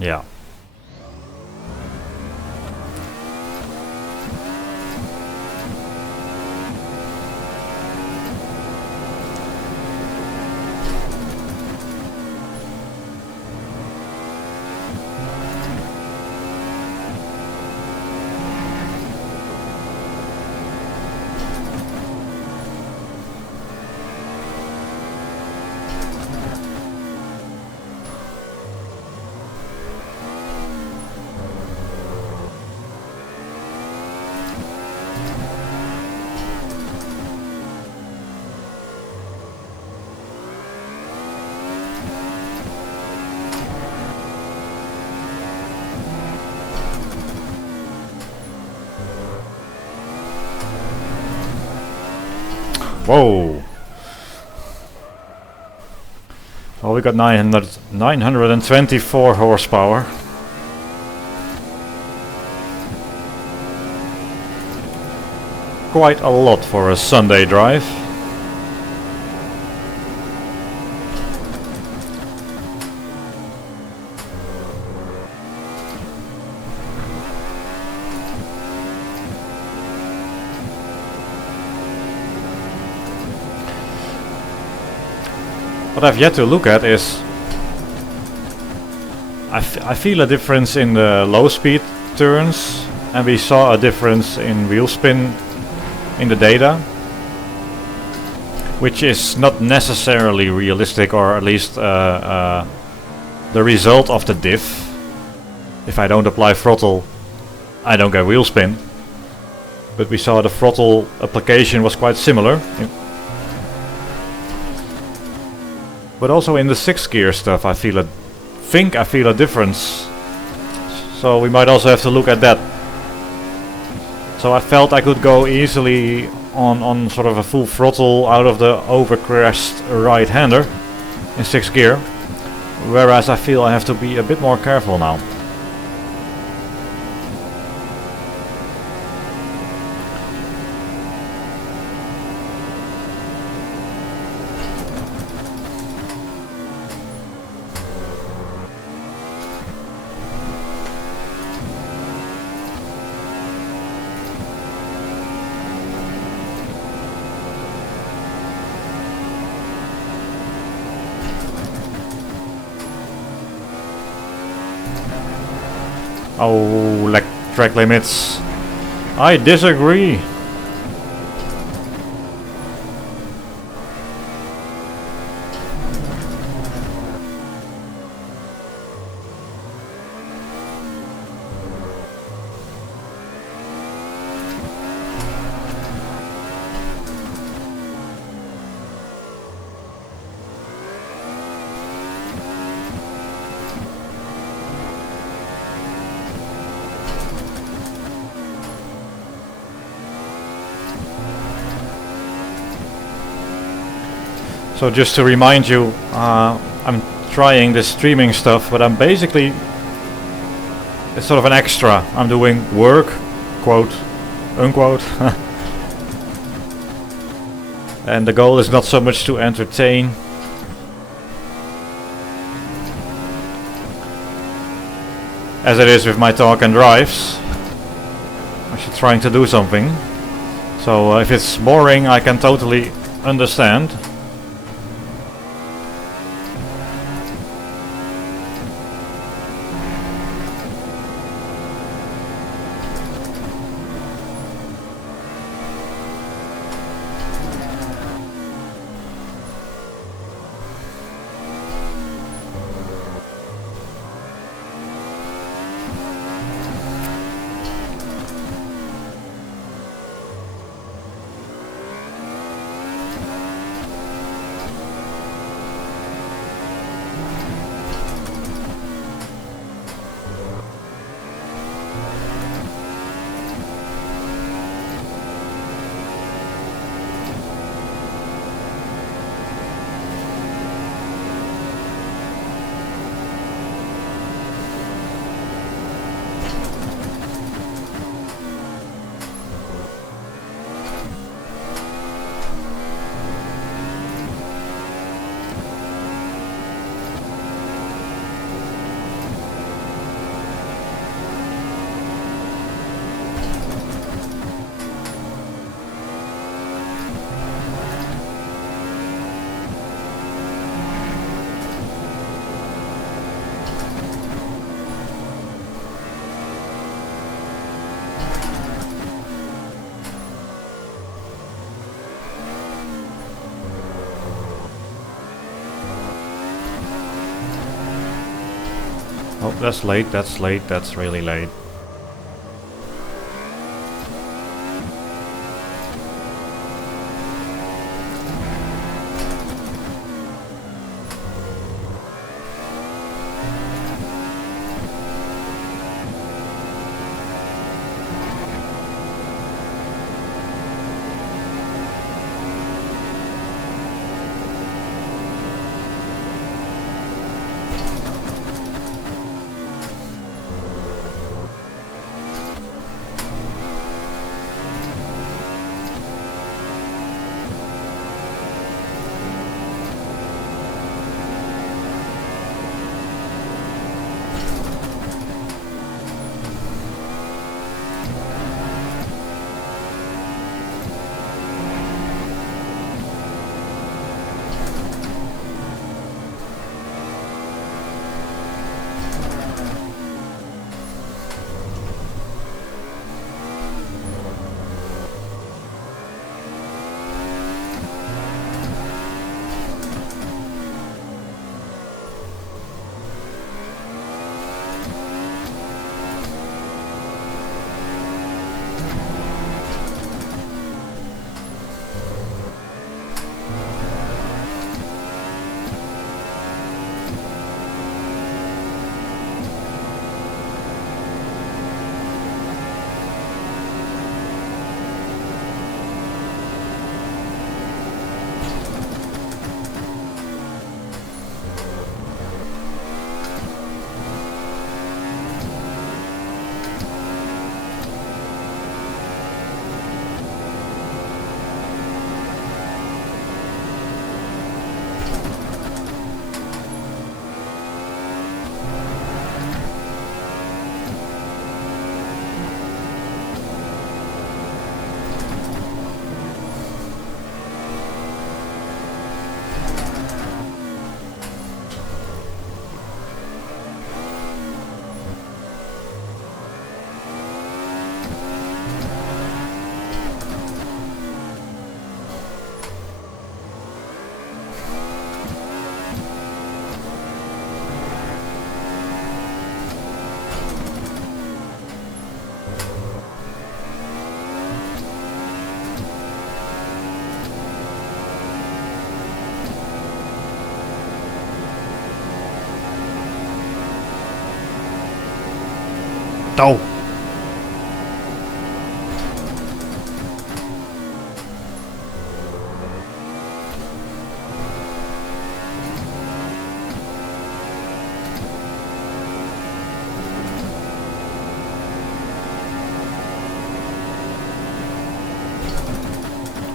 Yeah. Whoa! Well, we got 924 horsepower. Quite a lot for a Sunday drive. What I've yet to look at is I feel a difference in the low speed turns, and we saw a difference in wheel spin in the data, which is not necessarily realistic, or at least the result of the diff. If I don't apply throttle, I don't get wheel spin, but we saw the throttle application was quite similar. But also in the 6th gear stuff I feel a difference. So we might also have to look at that. So I felt I could go easily on sort of a full throttle out of the overcrest right-hander in 6th gear. Whereas I feel I have to be a bit more careful now. Oh, track limits. I disagree. So just to remind you, I'm trying this streaming stuff, but I'm basically, it's sort of an extra. I'm doing work, quote, unquote. And the goal is not so much to entertain. As it is with my talk and drives. I'm actually trying to do something. So if it's boring, I can totally understand. That's late, that's late, that's really late. Oh!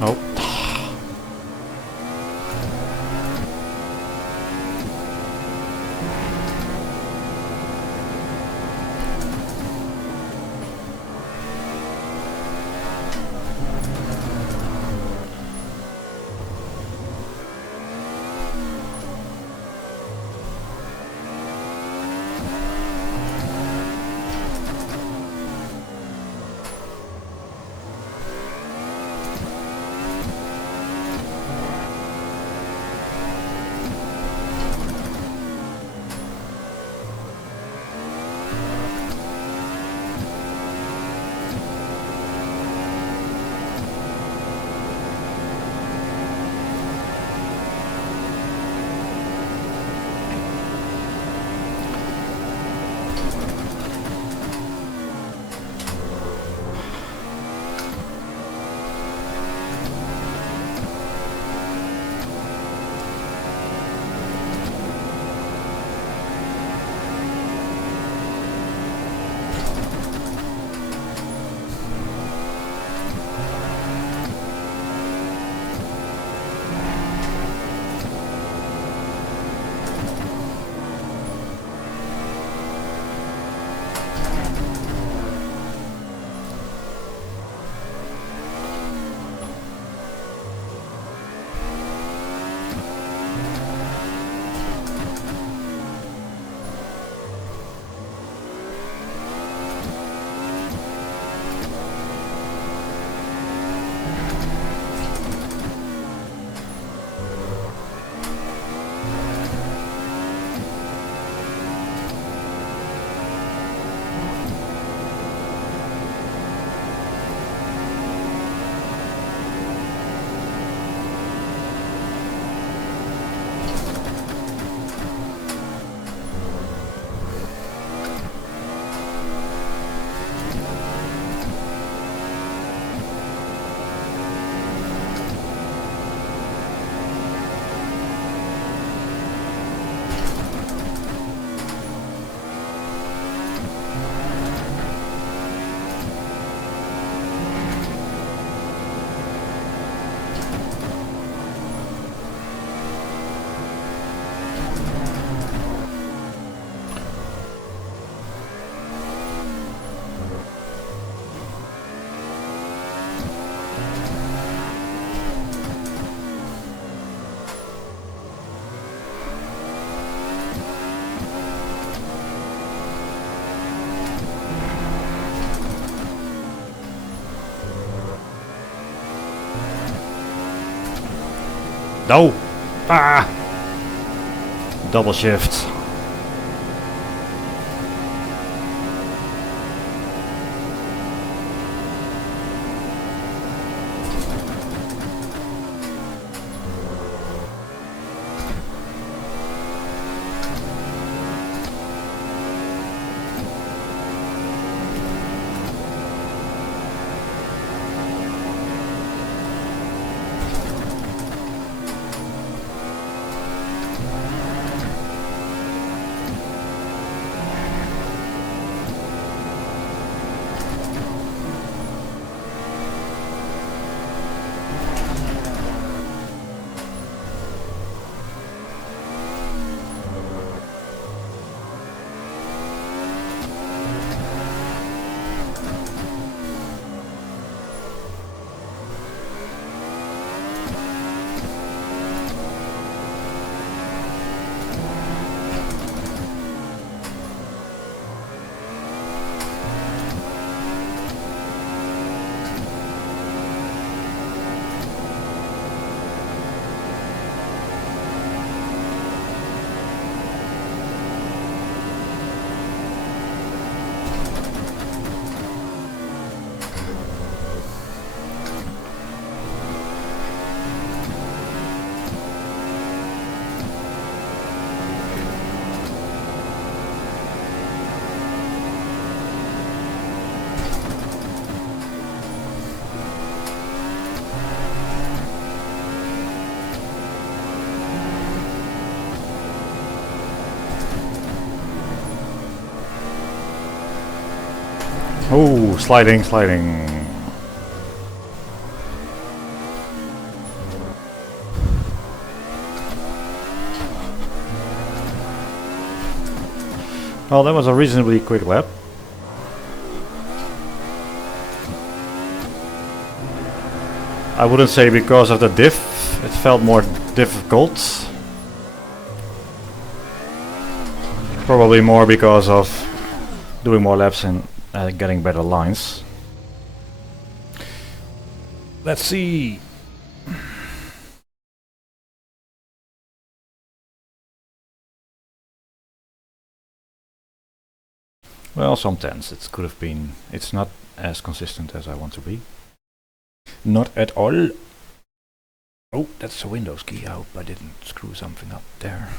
Oh. No! Ah! Double shift. Oh, sliding, sliding. Well, that was a reasonably quick lap. I wouldn't say because of the diff, it felt more difficult. Probably more because of doing more laps and getting better lines. Let's see. Well, sometimes it could have been. It's not as consistent as I want to be. Not at all. Oh, that's a Windows key. I hope I didn't screw something up there.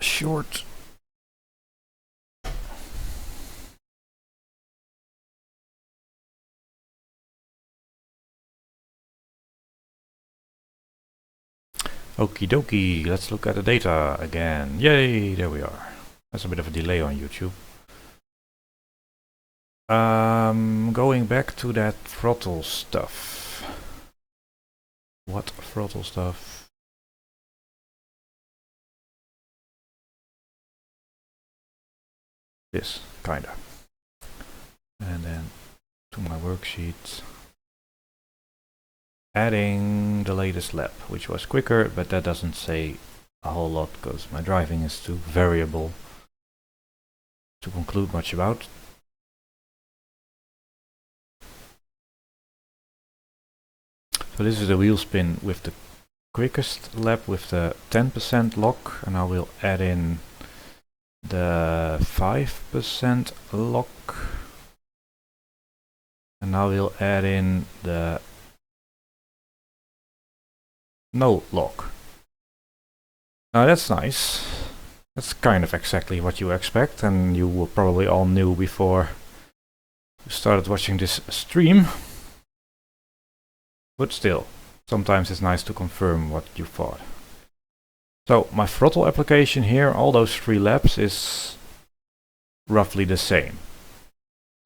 Short. Okie dokie, let's look at the data again. Yay, there we are. There's a bit of a delay on YouTube. Going back to that throttle stuff. What throttle stuff? This, kinda. And then to my worksheet. Adding the latest lap, which was quicker, but that doesn't say a whole lot because my driving is too variable to conclude much about. So this is the wheel spin with the quickest lap with the 10% lock, and I will add in the 5% lock, and now we'll add in the no lock. Now that's nice. That's kind of exactly what you expect, and you will probably all knew before you started watching this stream. But still, sometimes it's nice to confirm what you thought. So my throttle application here, all those 3 laps, is roughly the same.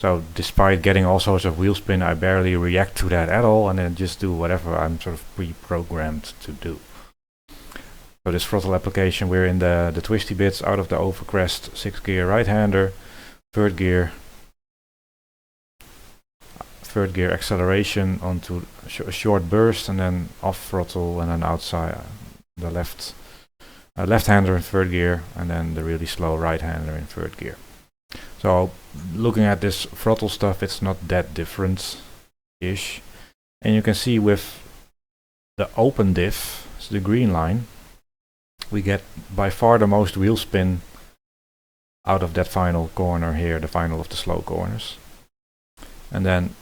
So despite getting all sorts of wheel spin, I barely react to that at all, and then just do whatever I'm sort of pre-programmed to do. So this throttle application, we're in the twisty bits out of the overcrest, 6th gear right-hander, 3rd gear, third gear acceleration onto a short burst, and then off throttle, and then outside the left-hander in third gear, and then the really slow right-hander in third gear. So looking at this throttle stuff, it's not that different-ish. And you can see with the open diff, so the green line, we get by far the most wheel spin out of that final corner here, the final of the slow corners. And then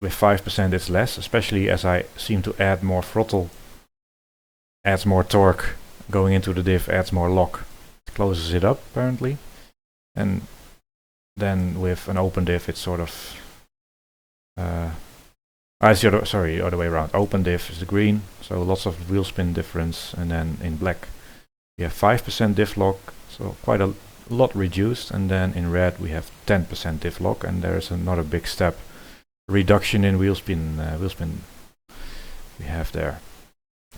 with 5% it's less, especially as I seem to add more throttle, adds more torque, going into the diff adds more lock, closes it up apparently. And then with an open diff it's sort of it's the other way around. Open diff is the green, so lots of wheel spin difference, and then in black we have 5% diff lock, so quite a lot reduced, and then in red we have 10% diff lock, and there's another big step reduction in wheel spin we have there.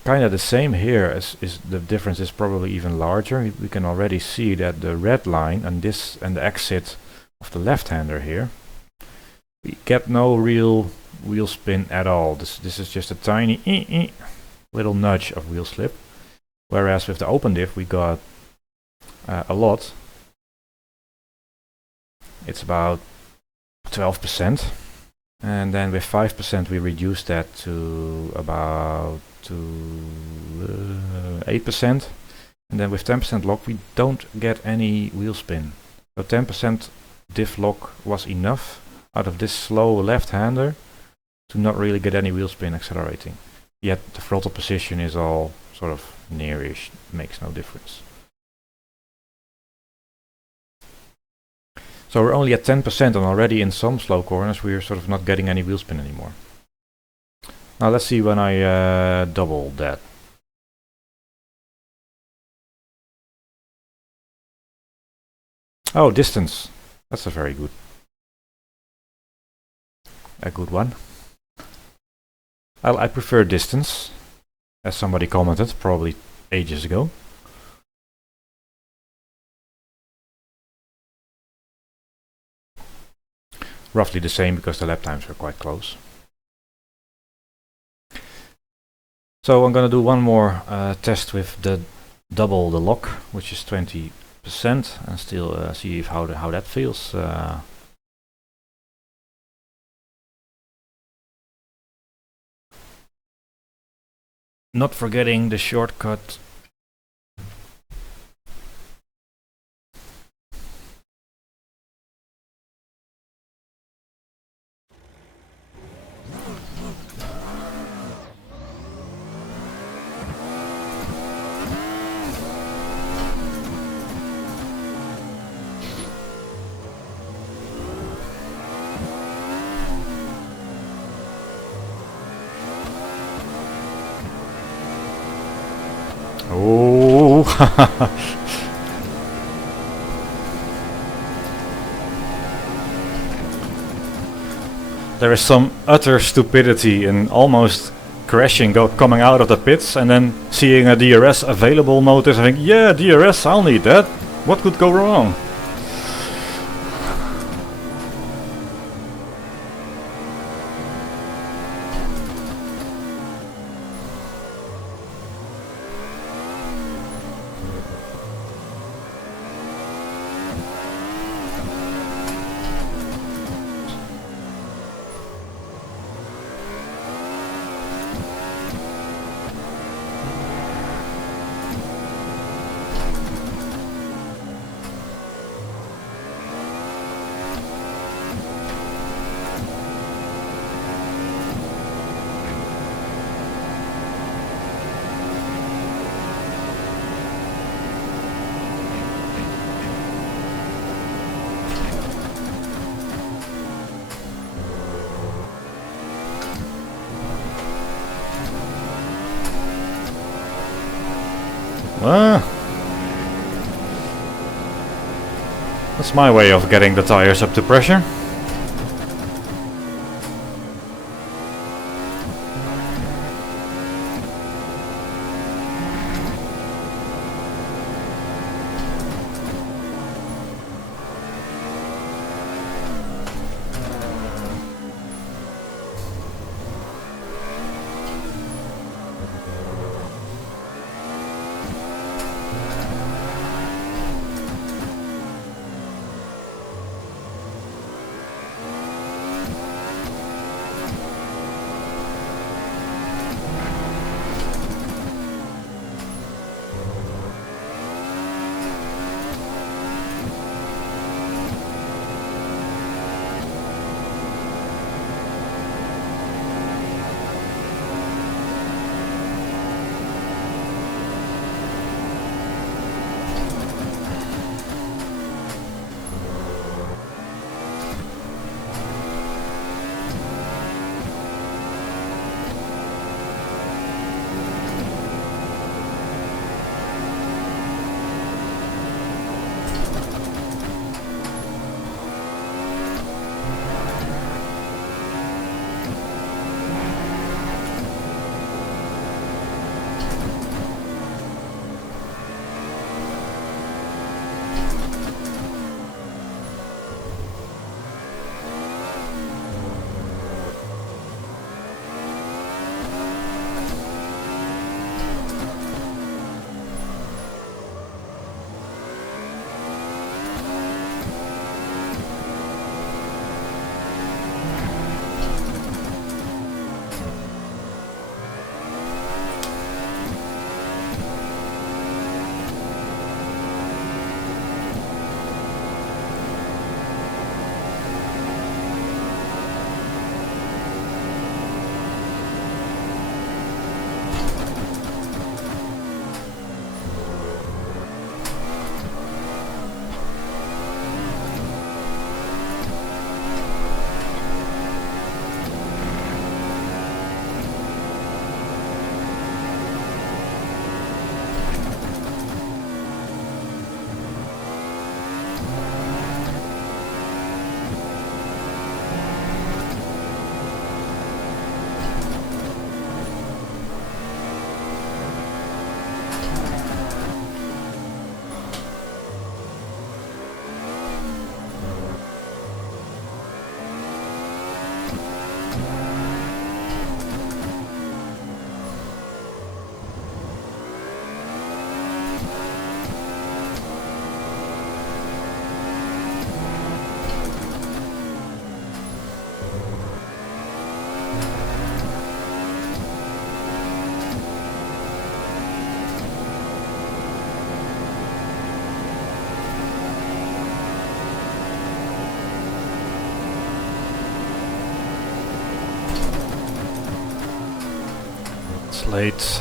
Kind of the same here, as is the difference is probably even larger. We can already see that the red line and this and the exit of the left-hander here, we get no real wheel spin at all. This is just a tiny little nudge of wheel slip, whereas with the open diff we got a lot. It's about 12%, and then with 5% we reduce that to about 8%, and then with 10% lock we don't get any wheel spin. So 10% diff lock was enough out of this slow left-hander to not really get any wheel spin accelerating. Yet the throttle position is all sort of nearish, makes no difference. So we're only at 10%, and already in some slow corners we're sort of not getting any wheel spin anymore. Now let's see when I double that. Oh, distance. That's a very good one. I prefer distance, as somebody commented probably ages ago. Roughly the same, because the lap times are quite close. So I'm gonna do one more test with the double the lock, which is 20%, and still see how that feels. Not forgetting the shortcut. Oh, there is some utter stupidity in almost crashing, coming out of the pits, and then seeing a DRS available notice and think, yeah, DRS, I'll need that. What could go wrong? That's my way of getting the tires up to pressure. late.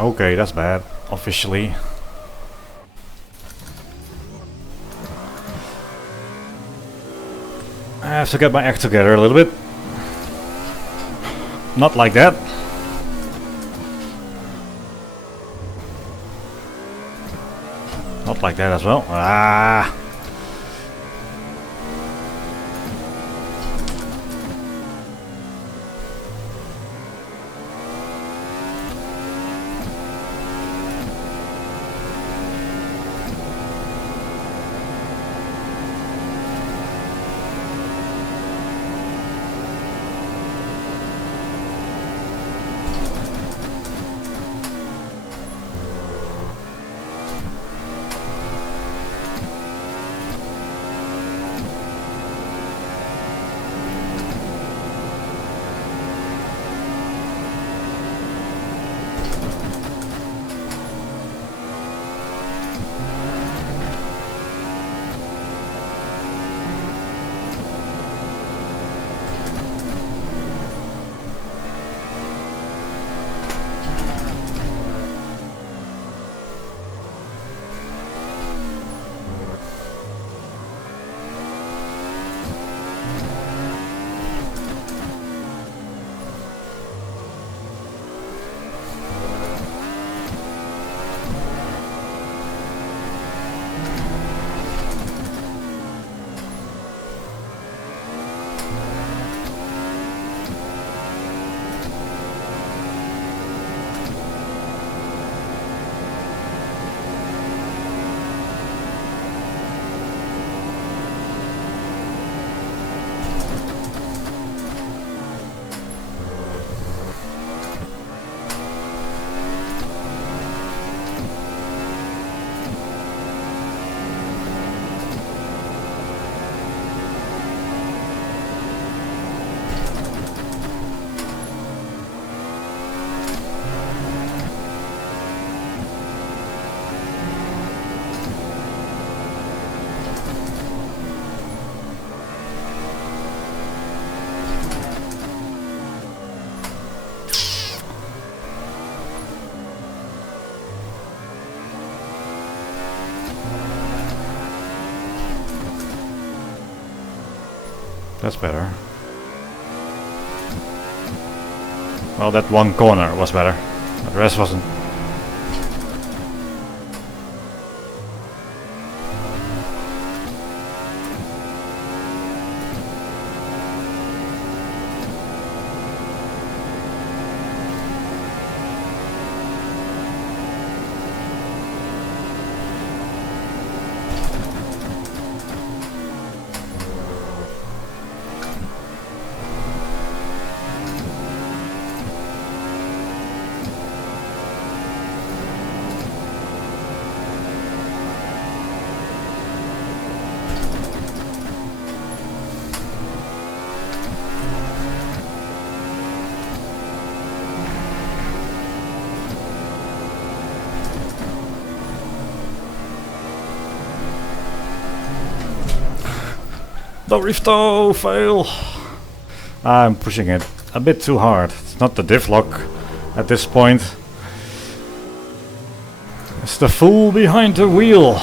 Okay, that's bad, officially. I have to get my act together a little bit. Not like that. Not like that as well. Ah! That's better. Well, that one corner was better, but the rest wasn't. The Rifto fail! I'm pushing it a bit too hard. It's not the diff lock at this point. It's the fool behind the wheel.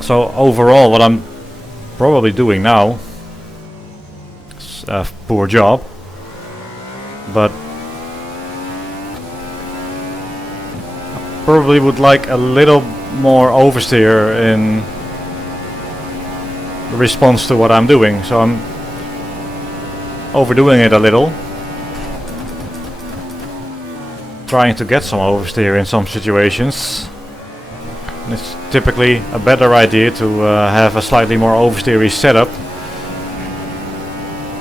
So overall what I'm probably doing now is a poor job, but probably would like a little more oversteer in response to what I'm doing, so I'm overdoing it a little, trying to get some oversteer in some situations. And it's typically a better idea to have a slightly more oversteery setup,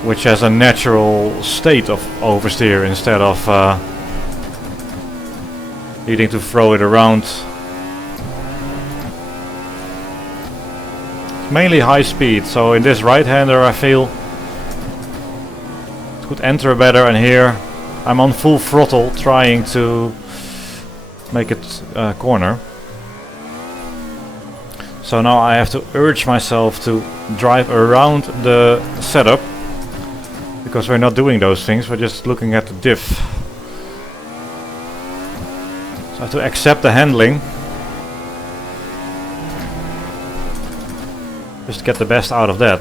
which has a natural state of oversteer instead of needing to throw it around. It's mainly high speed, so in this right-hander I feel it could enter better, and here I'm on full throttle trying to make it corner. So now I have to urge myself to drive around the setup, because we're not doing those things, we're just looking at the diff. So I have to accept the handling, just to get the best out of that.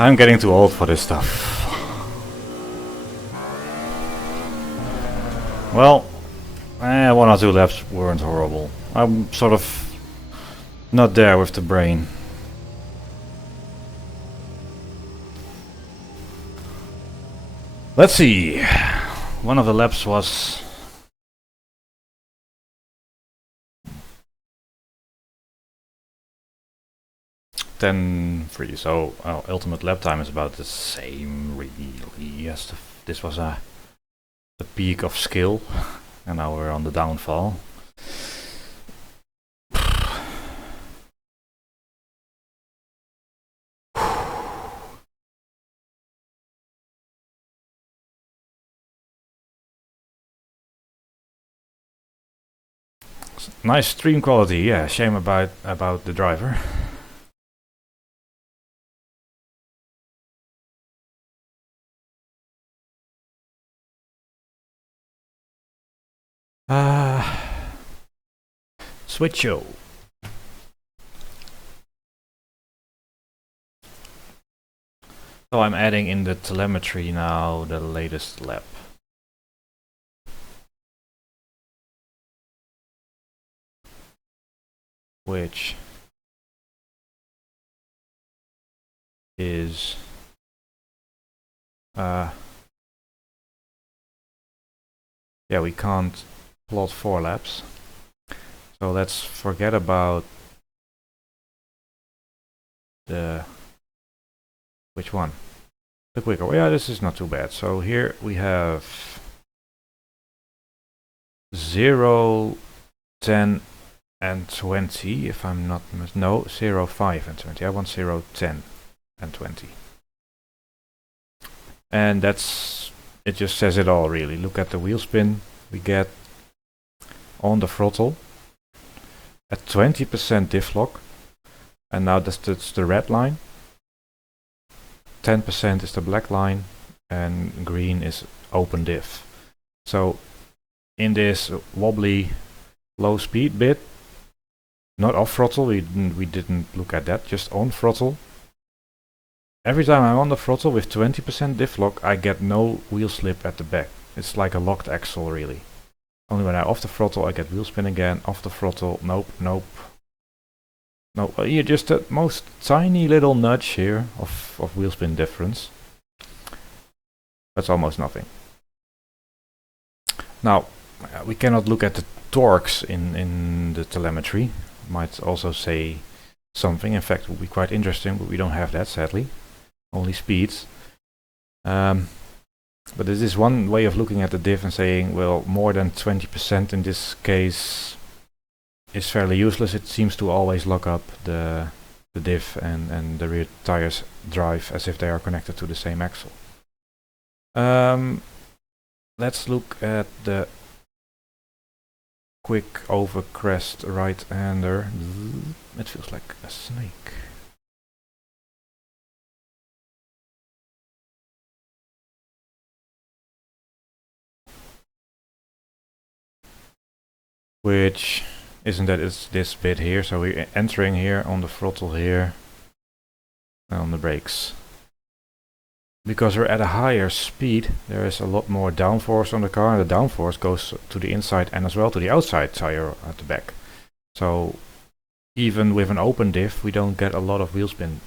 I'm getting too old for this stuff. Well, 1 or 2 laps weren't horrible. I'm sort of not there with the brain. Let's see. One of the laps was 10:3, so ultimate lap time is about the same really. Yes, this was the peak of skill, and now we're on the downfall. Nice stream quality, yeah. Shame about the driver. Switcho. So I'm adding in the telemetry now the latest lap. Which is yeah, we can't plot 4 laps, so let's forget about the which one, the quicker. Well, yeah, this is not too bad. So here we have 0, 10 and 20, if I'm not no, 0, 5 and 20. I want 0, 10 and 20. And that's, it just says it all really. Look at the wheel spin we get on the throttle at 20% diff lock, and now that's the red line. 10% is the black line, and green is open diff. So in this wobbly low speed bit, not off throttle, we didn't look at that, just on throttle. Every time I'm on the throttle with 20% diff lock, I get no wheel slip at the back. It's like a locked axle really. Only when I off the throttle I get wheel spin again. Off the throttle, nope, nope. No, here just the most tiny little nudge here of wheel spin difference. That's almost nothing. Now, we cannot look at the torques in the telemetry. Might also say something. In fact, it would be quite interesting, but we don't have that sadly. Only speeds. But this is one way of looking at the diff and saying, well, more than 20% in this case is fairly useless. It seems to always lock up the diff and the rear tires drive as if they are connected to the same axle. Let's look at the quick over crest right-hander. It feels like a snake. Which isn't that, it's this bit here, so we're entering here on the throttle here and on the brakes. Because we're at a higher speed, there is a lot more downforce on the car, and the downforce goes to the inside and as well to the outside tire at the back. So even with an open diff, we don't get a lot of wheel spin.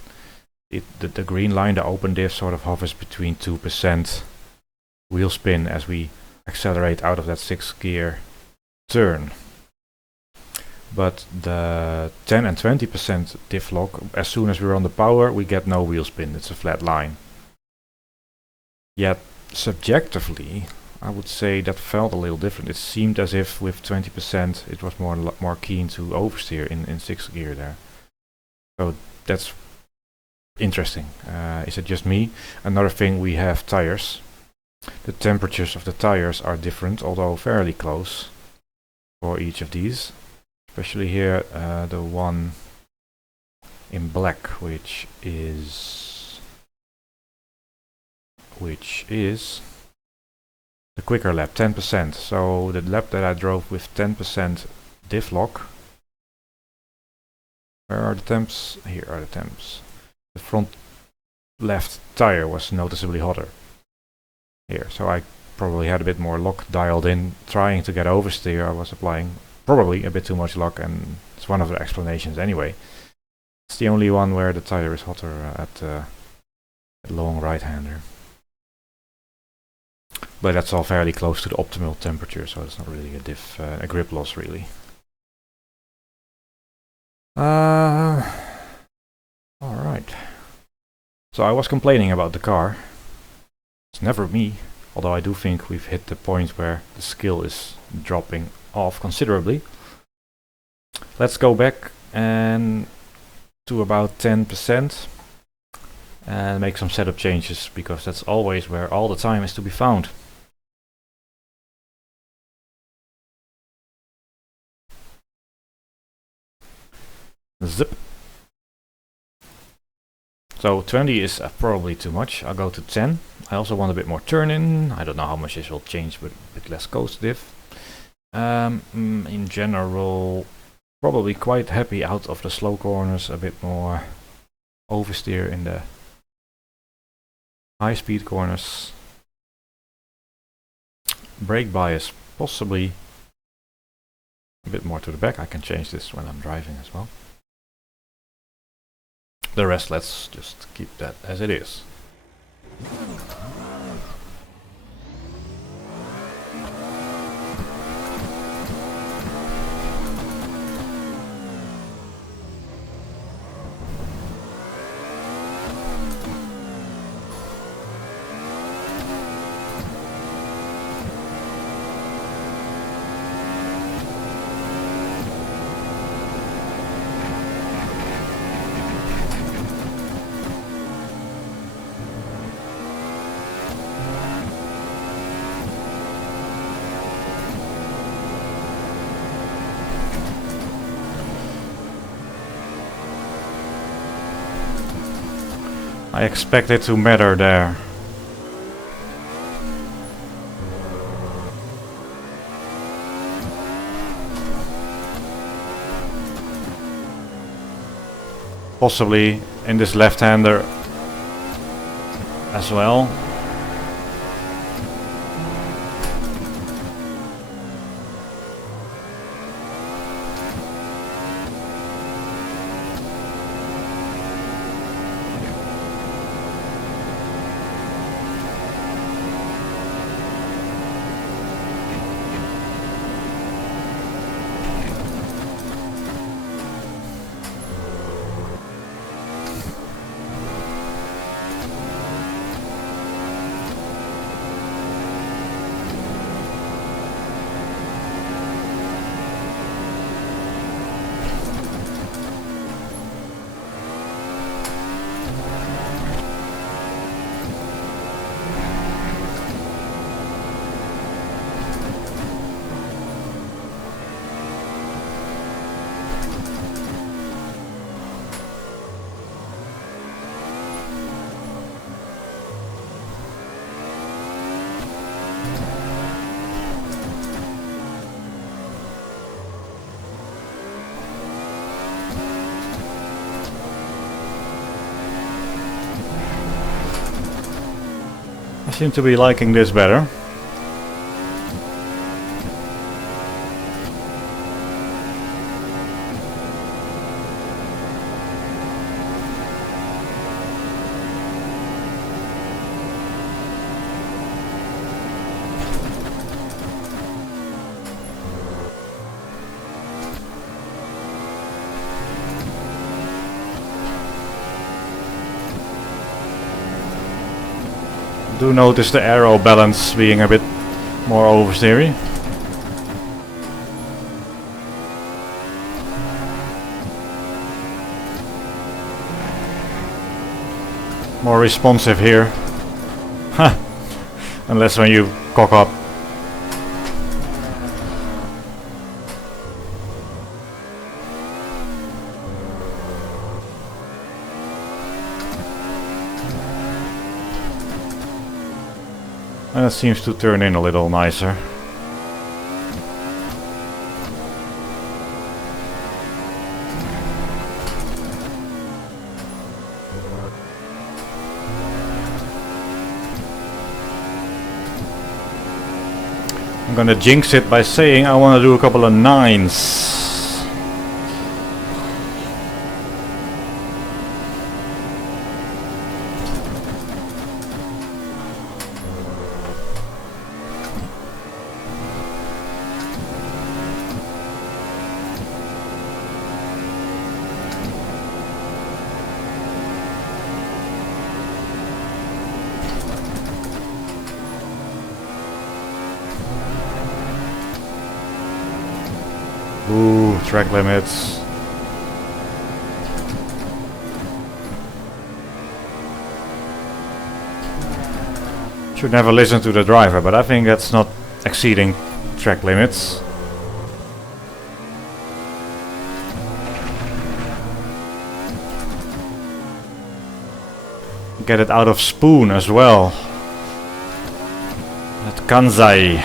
The green line, the open diff, sort of hovers between 2% wheel spin as we accelerate out of that 6th gear turn. But the 10 and 20% diff lock, as soon as we're on the power, we get no wheel spin. It's a flat line. Yet subjectively, I would say that felt a little different. It seemed as if with 20% it was more keen to oversteer in 6th gear there. So that's interesting. Is it just me? Another thing, we have tires. The temperatures of the tires are different, although fairly close for each of these. Especially here, the one in black, which is the quicker lap, 10%. So the lap that I drove with 10% diff lock. Where are the temps? Here are the temps. The front left tire was noticeably hotter here, so I probably had a bit more luck dialed in trying to get oversteer. I was applying probably a bit too much luck, and it's one of the explanations anyway. It's the only one where the tire is hotter at long right-hander. But that's all fairly close to the optimal temperature, so it's not really a grip loss really. Alright. So I was complaining about the car. It's never me, although I do think we've hit the point where the skill is dropping off considerably. Let's go back and to about 10% and make some setup changes, because that's always where all the time is to be found. Zip. So 20 is probably too much. I'll go to 10. I also want a bit more turn in. I don't know how much this will change, but a bit less coast diff. In general, probably quite happy out of the slow corners, a bit more oversteer in the high speed corners. Brake bias possibly a bit more to the back. I can change this when I'm driving as well. The rest, let's just keep that as it is. I expect it to matter there. Possibly in this left-hander as well. I seem to be liking this better. Do notice the aero balance being a bit more oversteery. More responsive here. Huh. Unless when you cock up. And it seems to turn in a little nicer. I'm gonna jinx it by saying I want to do a couple of 9s. Ooh, track limits. Should never listen to the driver, but I think that's not exceeding track limits. Get it out of spoon as well. At Kansai.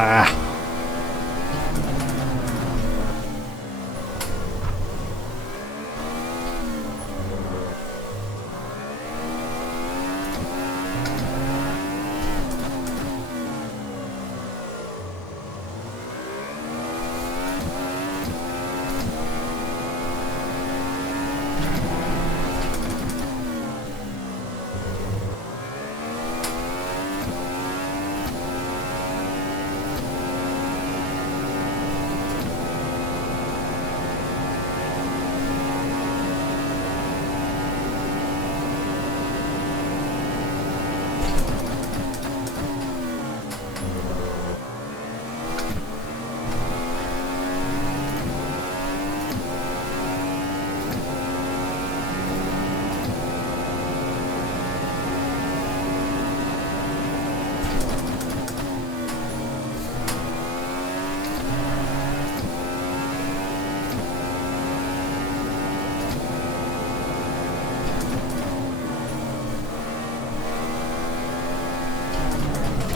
Ah.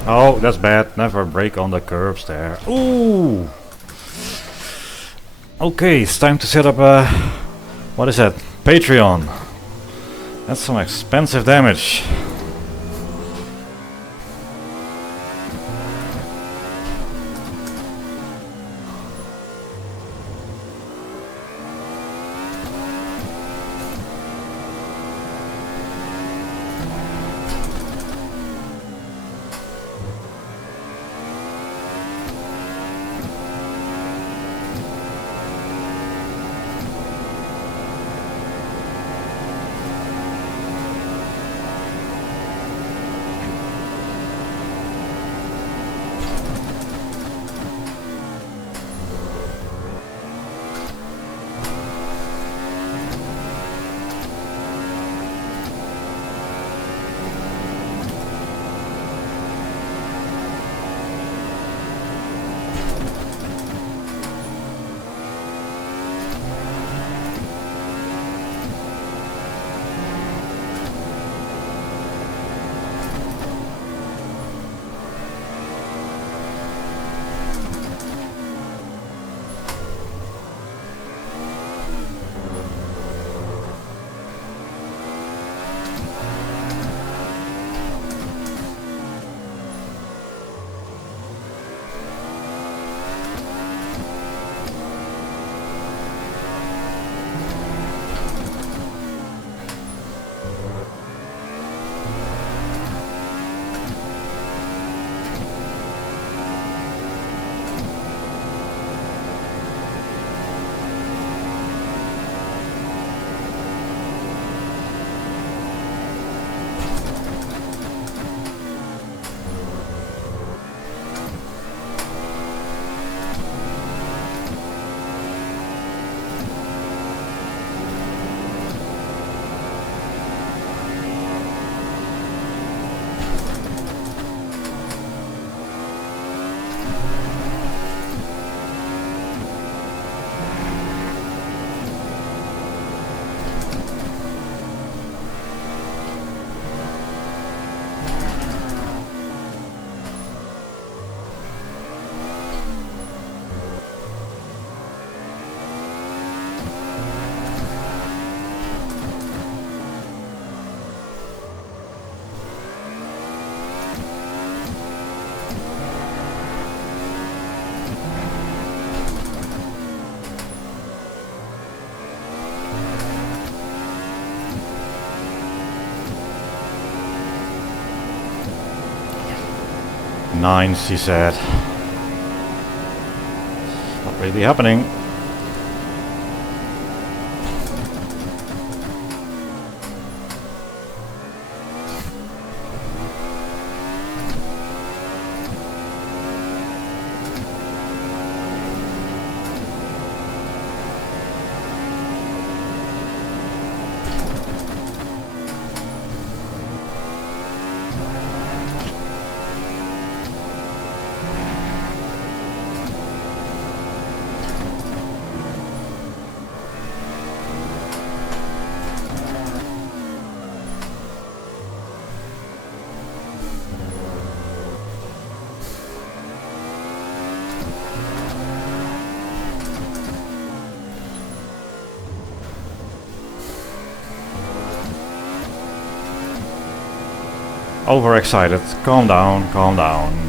Oh, that's bad. Never brake on the curbs there. Ooh! Okay, it's time to set up a... what is that? Patreon. That's some expensive damage. Nine, she said. Not really happening. Overexcited. Calm down, calm down.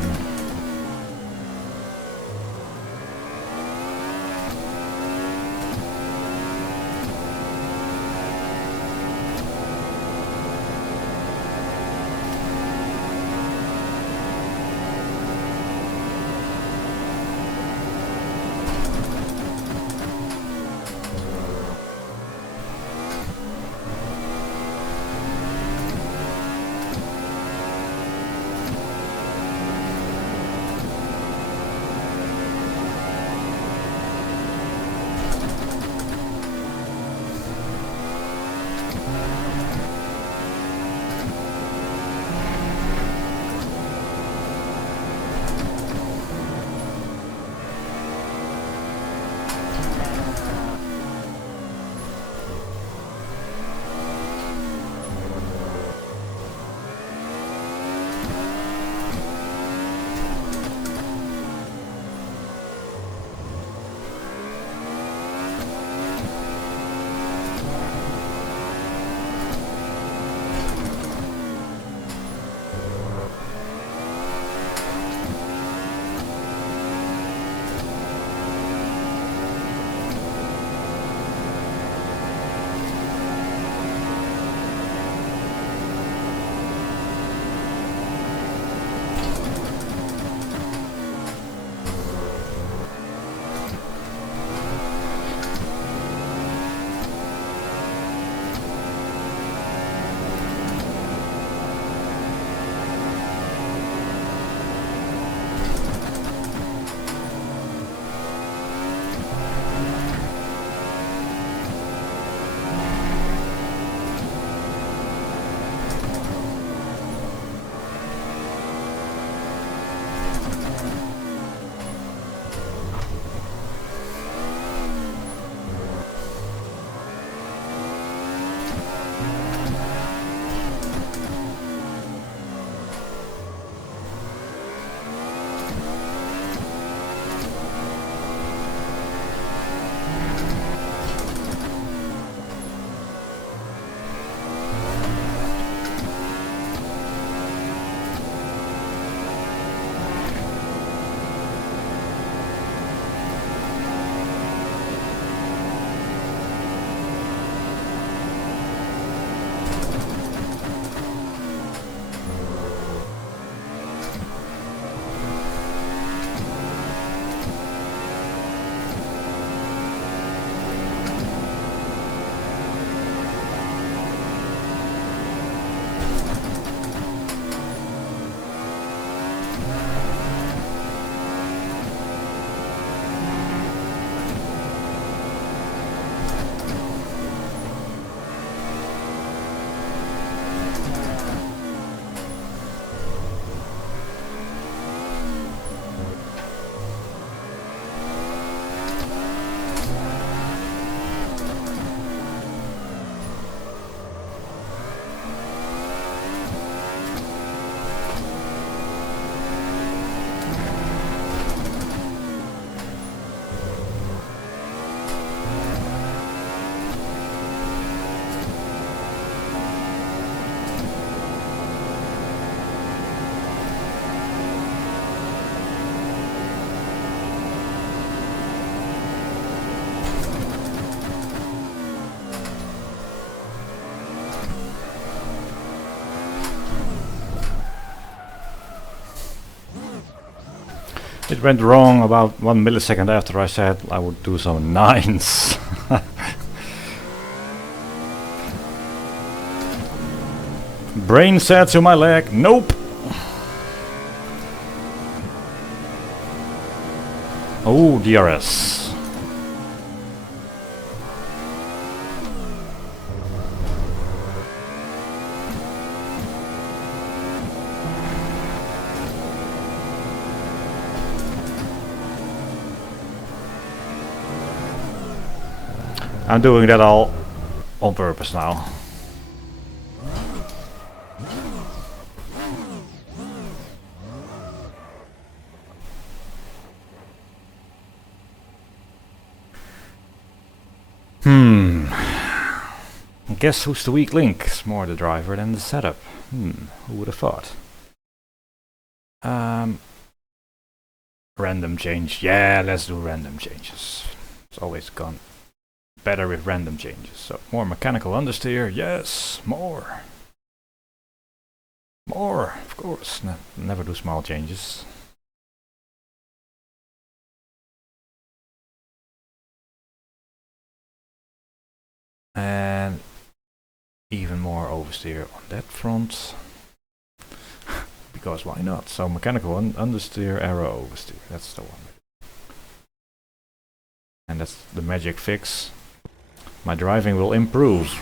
It went wrong about 1 millisecond after I said I would do some 9s. Brain said to my leg, nope. Oh, DRS. I'm doing that all on purpose now. Guess who's the weak link? It's more the driver than the setup. Who would have thought? Random change. Yeah, let's do random changes. It's always gone better with random changes. So more mechanical understeer. Yes, more. More, of course. Never do small changes. And even more oversteer on that front. Because why not? So mechanical understeer, arrow oversteer. That's the one. And that's the magic fix. My driving will improve.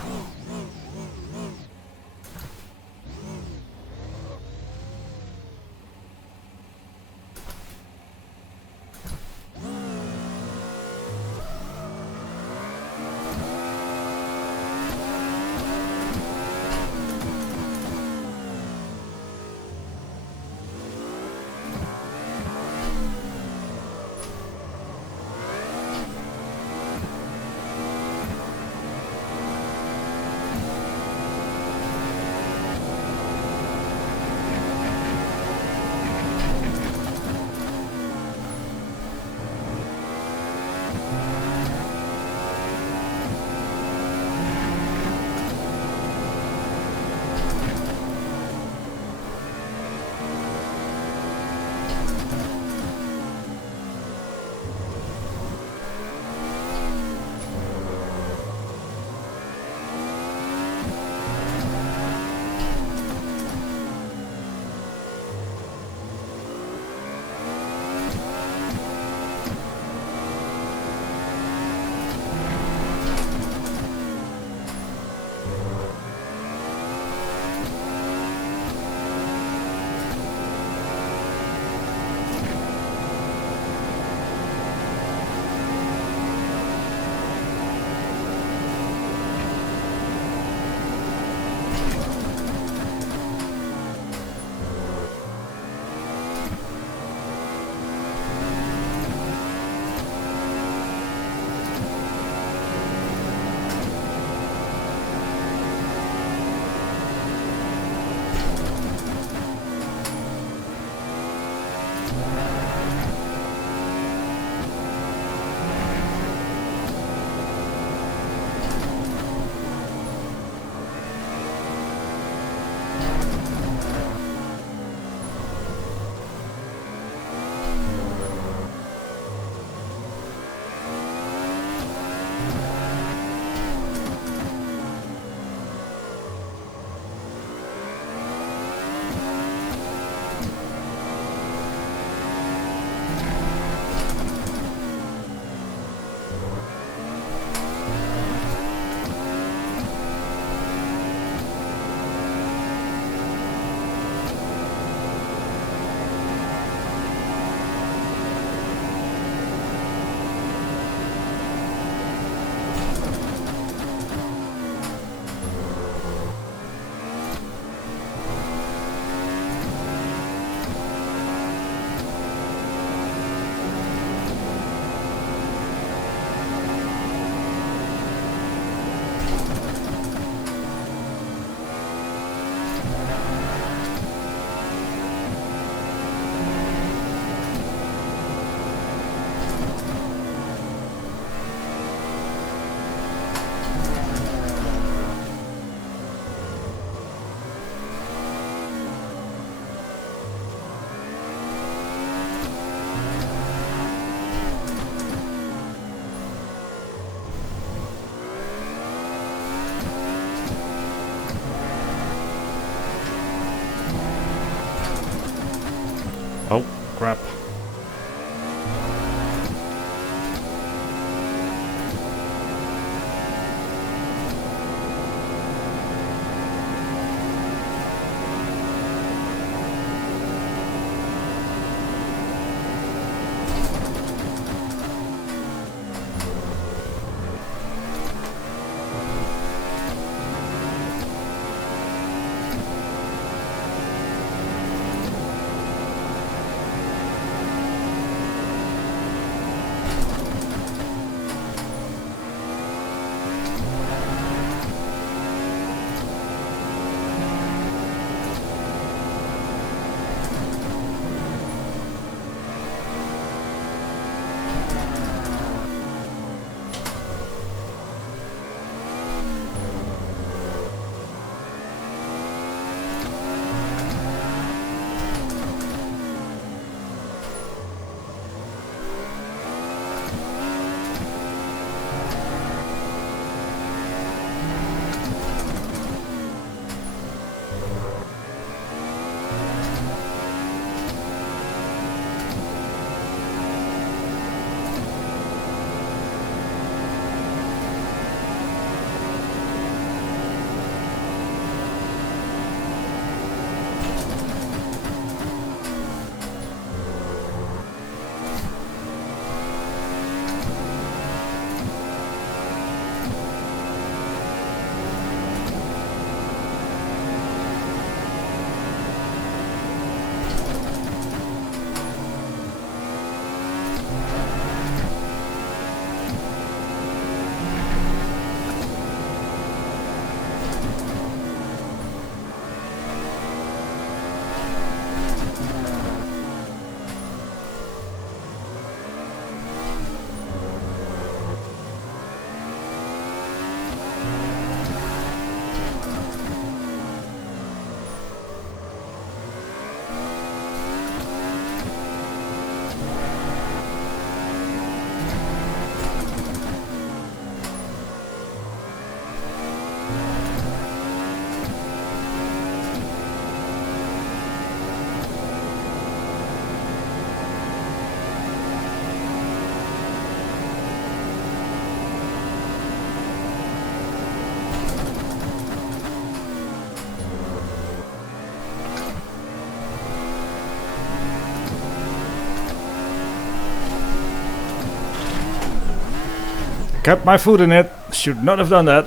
kept my foot in it. Should not have done that.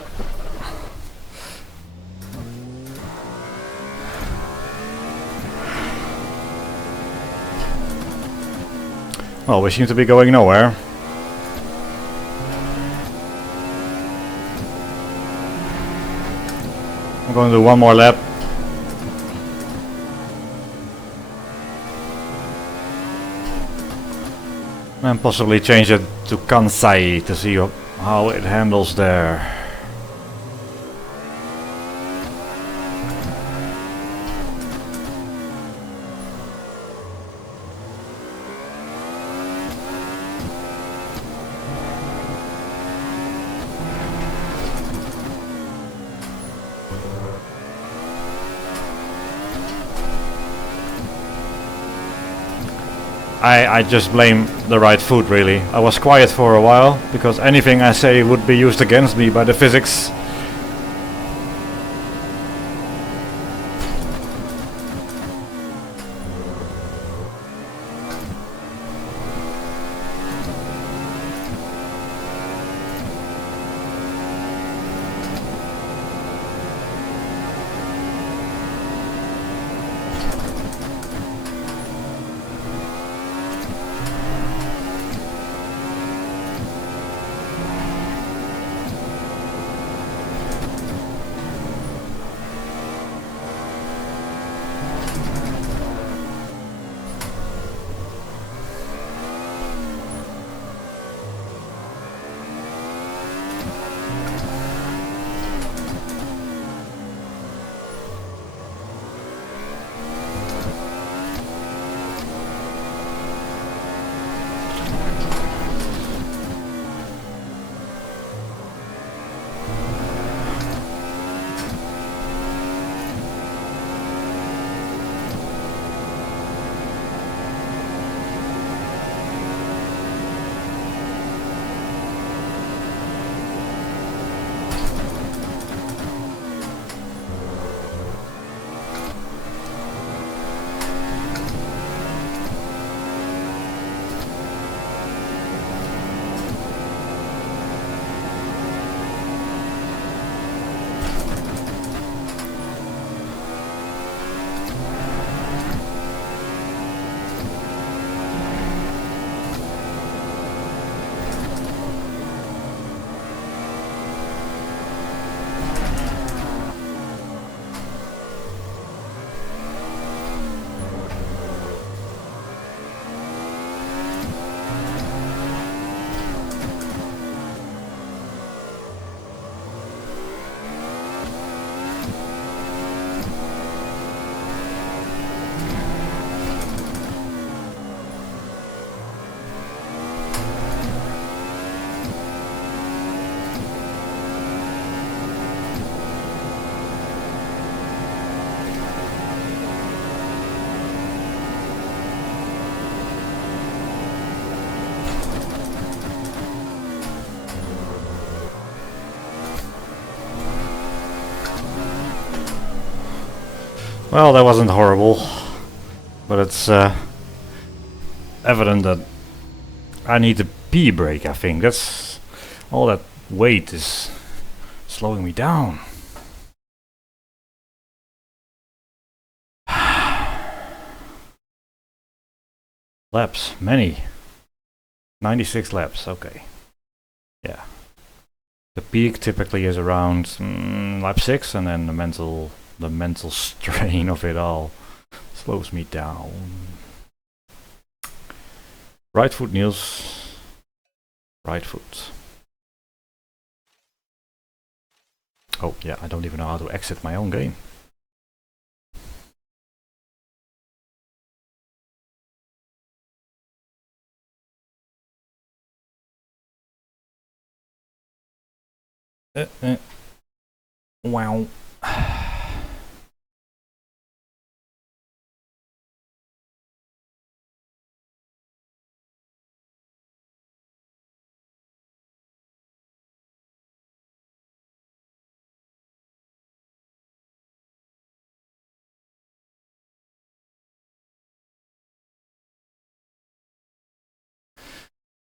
Well, we seem to be going nowhere. I'm going to do one more lap. And possibly change it to Kansai to see how it handles there. I just blame the right foot, really. I was quiet for a while because anything I say would be used against me by the physics. Well, that wasn't horrible, but it's evident that I need a pee break, I think. That's all that weight is slowing me down. Laps, many. 96 laps, okay. Yeah. The peak typically is around lap 6, and then the mental strain of it all slows me down. Right foot, Niels. Right foot. Oh yeah, I don't even know how to exit my own game. Wow.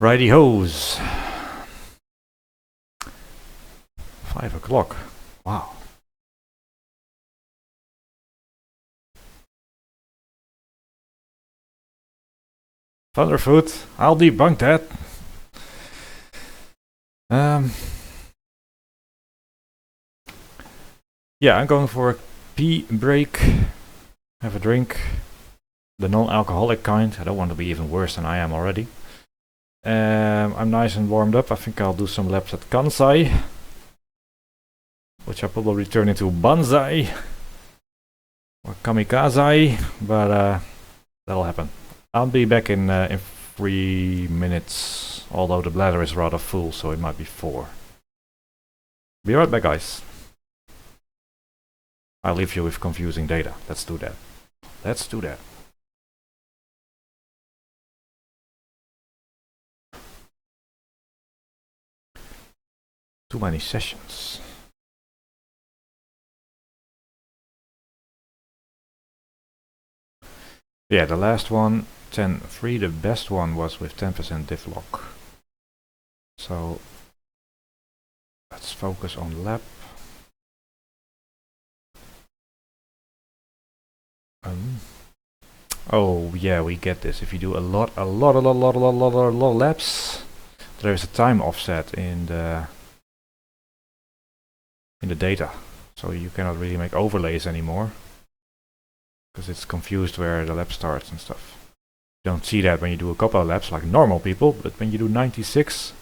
Righty hose. 5 o'clock. Wow. Thunderfoot, I'll debunk that. Yeah, I'm going for a pee break. Have a drink. The non-alcoholic kind. I don't want to be even worse than I am already. I'm nice and warmed up. I think I'll do some laps at Kansai, which I'll probably turn into Banzai or Kamikaze, but that'll happen. I'll be back in 3 minutes, although the bladder is rather full, so it might be 4. Be right back, guys. I'll leave you with confusing data. Let's do that. Let's do that. Too many sessions. Yeah, the last one, 10.3, the best one was with 10% diff lock. So let's focus on lab. Oh yeah, we get this. If you do a lot of laps, there is a time offset in the data, so you cannot really make overlays anymore because it's confused where the lap starts and stuff. You don't see that when you do a couple of laps like normal people, but when you do 96,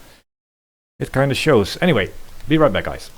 it kind of shows. Anyway, be right back, guys.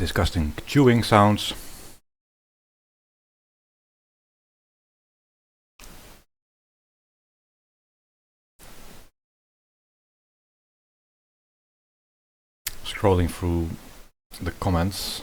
disgusting chewing sounds. Scrolling through the comments.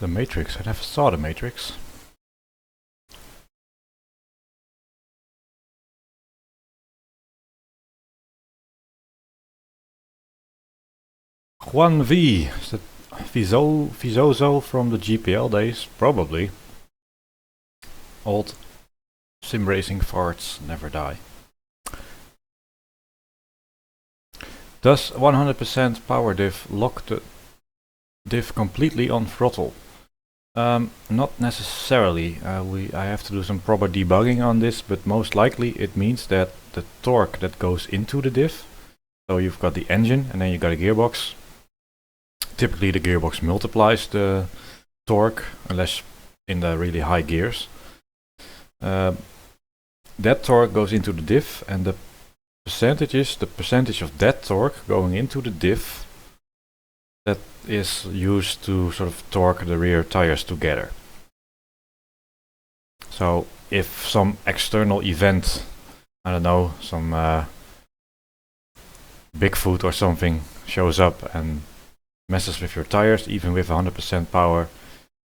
The Matrix, I never saw the Matrix. Juan V, is that Vizozo from the GPL days? Probably. Old sim racing farts never die. Does 100% power diff lock the diff completely on throttle? Not necessarily. I have to do some proper debugging on this, but most likely it means that the torque that goes into the diff, so you've got the engine and then you got a gearbox. Typically the gearbox multiplies the torque, unless in the really high gears. That torque goes into the diff, and the percentage of that torque going into the diff that is used to sort of torque the rear tires together. So if some external event, I don't know, some Bigfoot or something shows up and messes with your tires, even with 100% power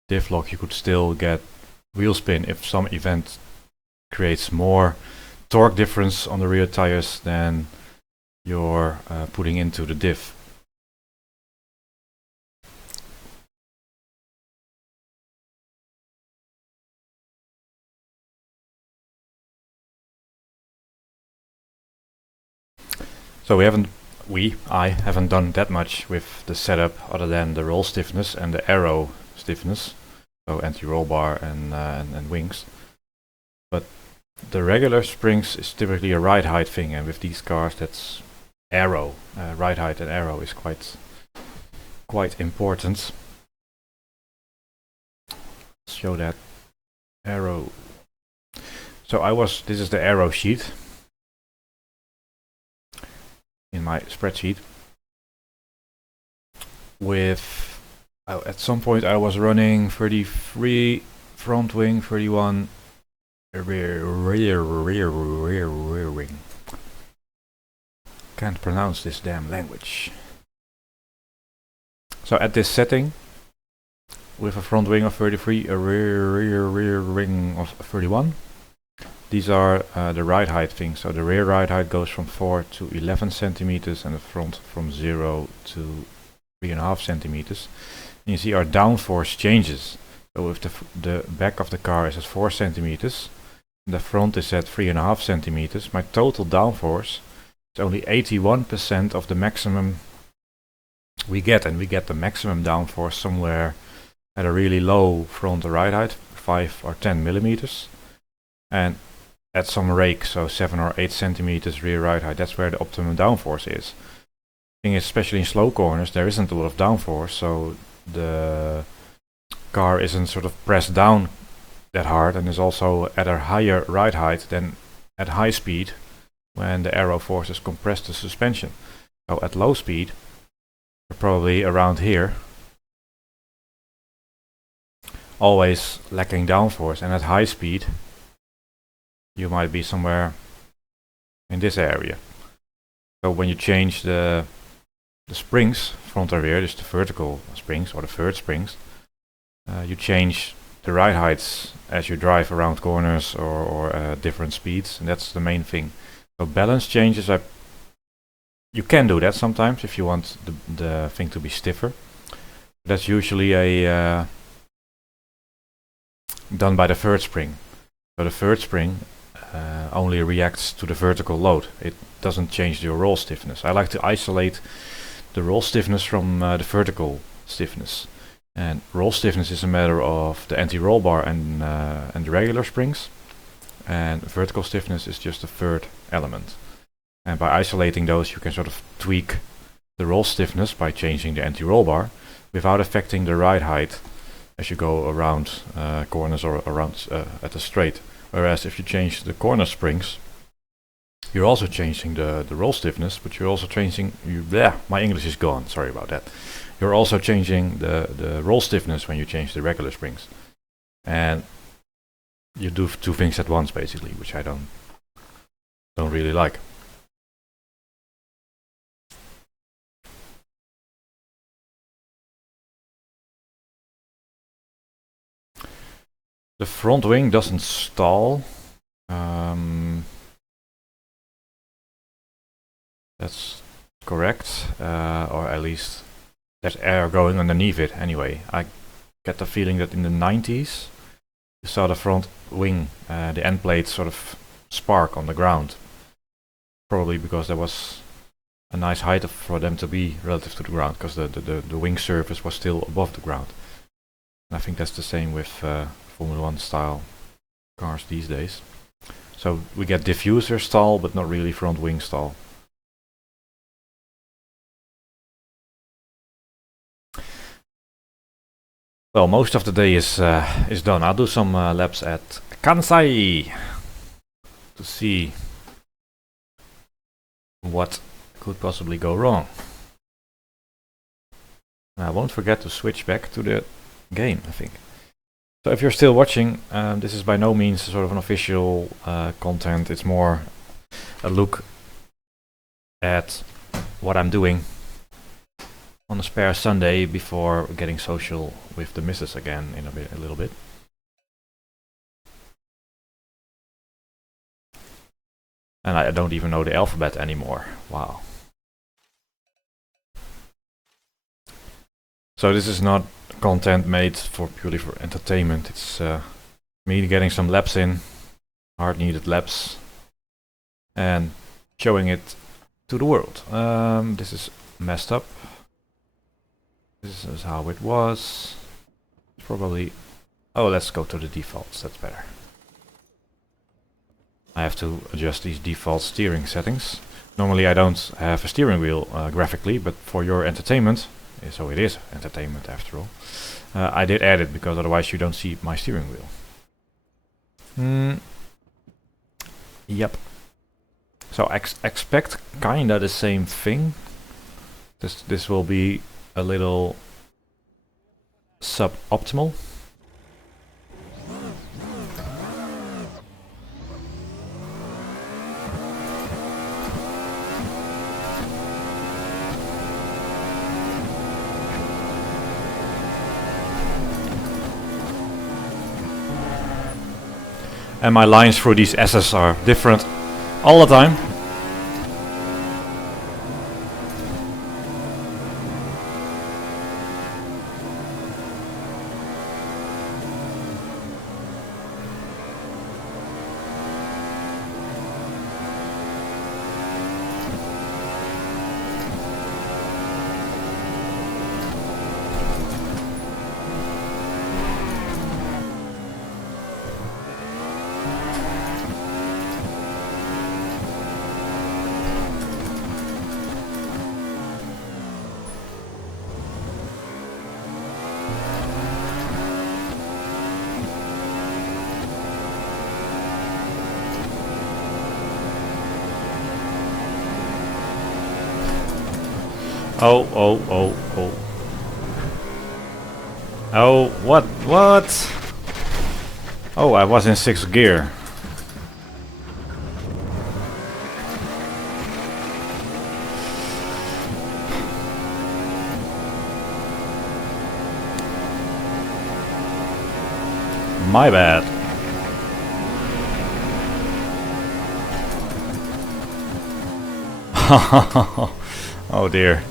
diff lock, you could still get wheel spin if some event creates more torque difference on the rear tires than you're putting into the diff. So I haven't done that much with the setup other than the roll stiffness and the arrow stiffness, so anti-roll bar and wings. But the regular springs is typically a ride height thing, and with these cars that's arrow. Ride height and arrow is quite important. Let's show that arrow. So this is the arrow sheet in my spreadsheet. With at some point I was running 33 front wing, 31 rear wing. Can't pronounce this damn language. So at this setting, with a front wing of 33, a rear wing of 31. These are the ride height things. So the rear ride height goes from 4 to 11 centimeters and the front from 0 to 3.5 centimeters. And you see our downforce changes. So if the back of the car is at 4 centimeters, the front is at 3.5 centimeters, my total downforce is only 81% of the maximum we get. And we get the maximum downforce somewhere at a really low front ride height, 5 or 10 millimeters. And at some rake, so 7 or 8 centimeters rear ride height, that's where the optimum downforce is. Thing is, especially in slow corners, there isn't a lot of downforce, so the car isn't sort of pressed down that hard, and is also at a higher ride height than at high speed when the aero forces compress the suspension. So at low speed, you're probably around here, always lacking downforce, and at high speed you might be somewhere in this area. So when you change the springs, front and rear, just the vertical springs or the third springs, you change the ride heights as you drive around corners or different speeds, and that's the main thing. So balance changes, you can do that sometimes if you want the thing to be stiffer. That's usually done by the third spring. So the third spring only reacts to the vertical load. It doesn't change your roll stiffness. I like to isolate the roll stiffness from the vertical stiffness. And roll stiffness is a matter of the anti-roll bar and the regular springs. And vertical stiffness is just a third element. And by isolating those, you can sort of tweak the roll stiffness by changing the anti-roll bar without affecting the ride height as you go around corners or around at the straight. Whereas if you change the corner springs, you're also changing the roll stiffness, but you're also changing... my English is gone, sorry about that. You're also changing the roll stiffness when you change the regular springs. And you do two things at once, basically, which I don't really like. The front wing doesn't stall. That's correct, or at least there's air going underneath it anyway. I get the feeling that in the 90s you saw the front wing, the end plates sort of spark on the ground. Probably because there was a nice height for them to be relative to the ground, because the wing surface was still above the ground. And I think that's the same with Formula 1 style cars these days. So we get diffuser stall, but not really front wing stall. Well, most of the day is done. I'll do some laps at Kansai to see what could possibly go wrong. And I won't forget to switch back to the game, I think. So if you're still watching, this is by no means sort of an official content. It's more a look at what I'm doing on a spare Sunday before getting social with the missus again in a little bit. And I don't even know the alphabet anymore. Wow. So this is not content made purely for entertainment. It's me getting some laps in, hard needed laps, and showing it to the world. This is messed up. This is how it was. Probably... oh, let's go to the defaults, that's better. I have to adjust these default steering settings. Normally I don't have a steering wheel graphically, but for your entertainment, so it is entertainment after all, I did add it because otherwise you don't see my steering wheel. Yep. So expect kinda the same thing. This will be a little suboptimal. And my lines through these S's are different all the time. Oh. Oh, what? Oh, I was in 6th gear. My bad. Oh dear.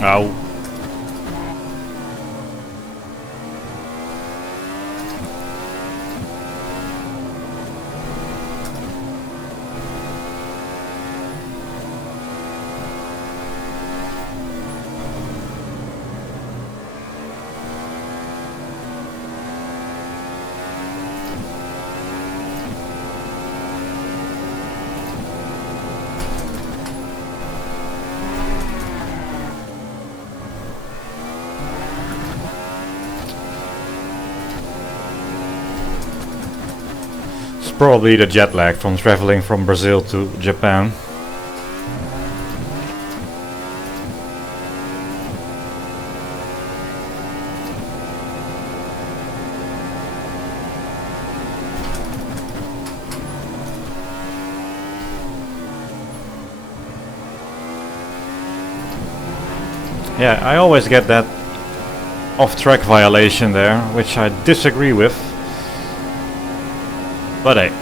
Oh. Probably the jet lag from traveling from Brazil to Japan. Yeah, I always get that off-track violation there, which I disagree with. But hey.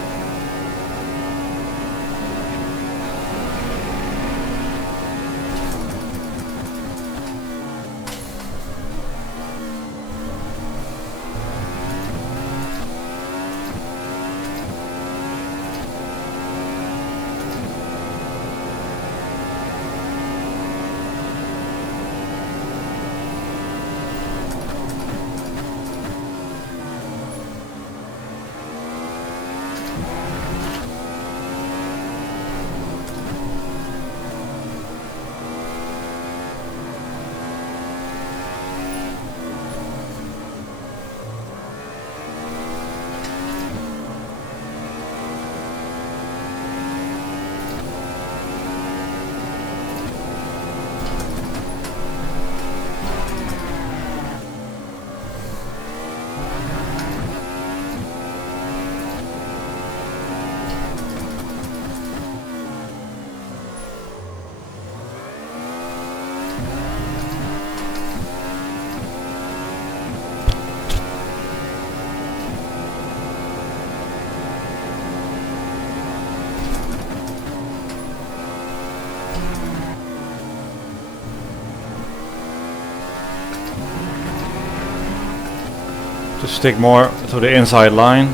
To stick more to the inside line,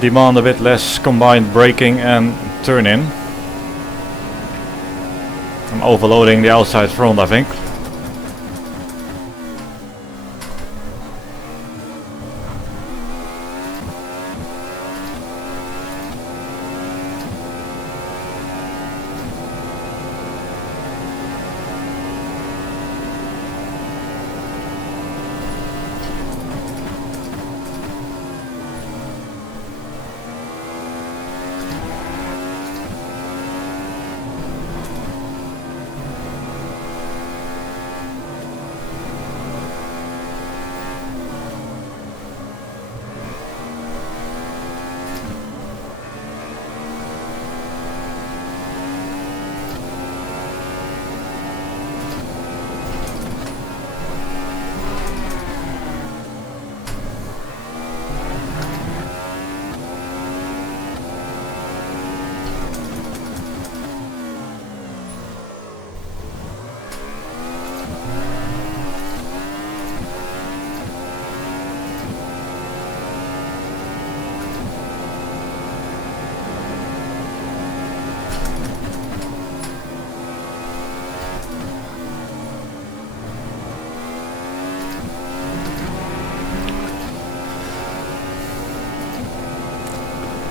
demand a bit less combined braking and turn in. I'm overloading the outside front, I think.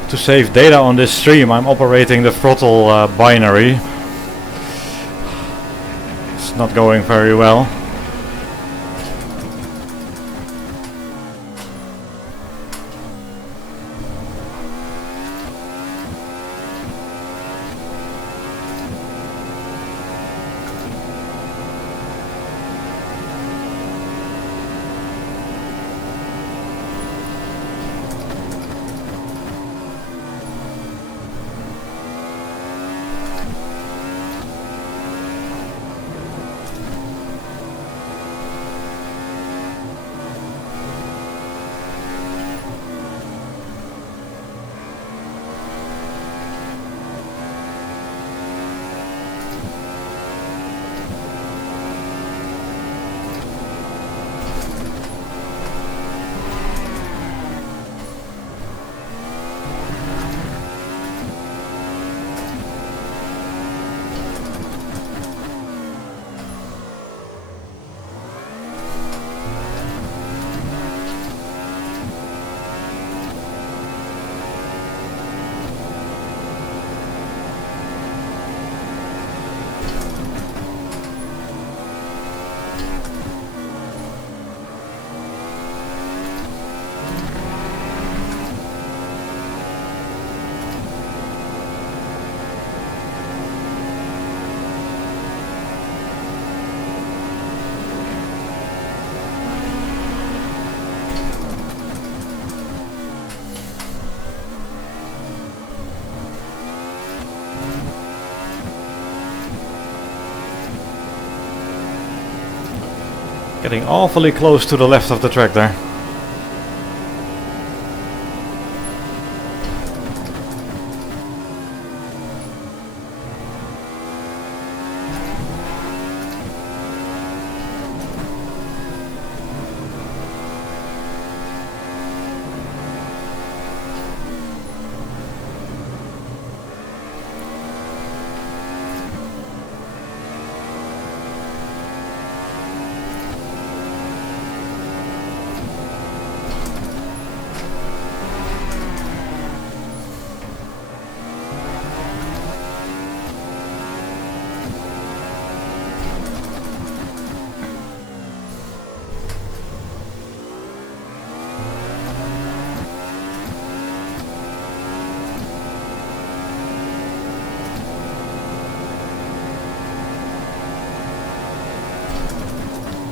To save data on this stream, I'm operating the throttle binary. It's not going very well. Getting awfully close to the left of the track there.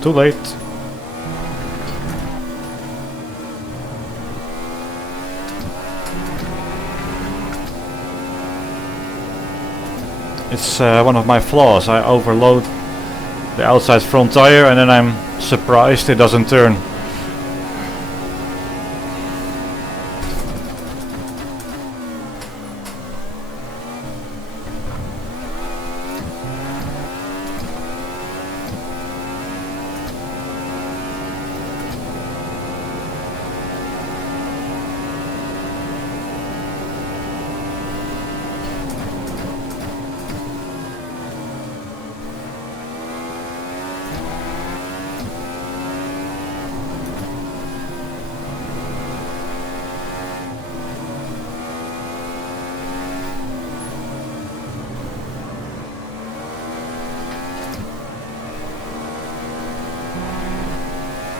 Too late. It's one of my flaws. I overload the outside front tire and then I'm surprised it doesn't turn.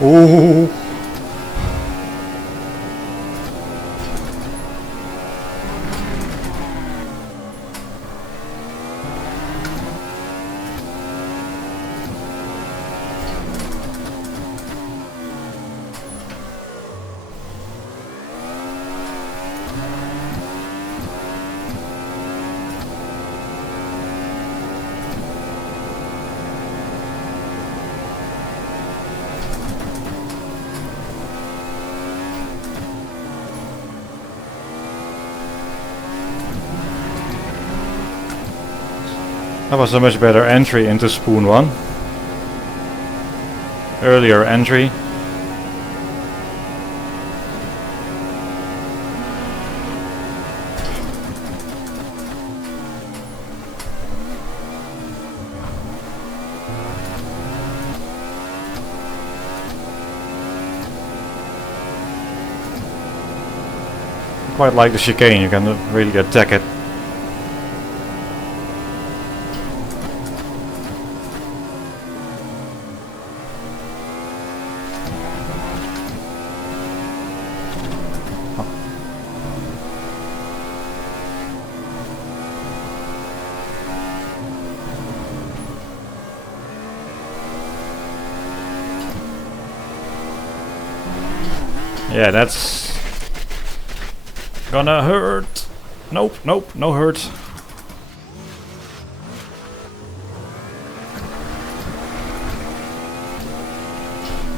Ooh. That was a much better entry into Spoon 1. Earlier entry. Quite like the chicane, you can really attack it. Yeah, that's gonna hurt. Nope, nope, no hurt.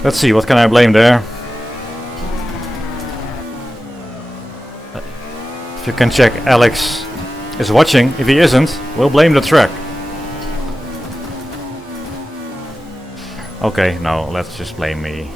Let's see, what can I blame there? If you can check, Alex is watching. If he isn't, we'll blame the track. Okay, no, let's just blame me.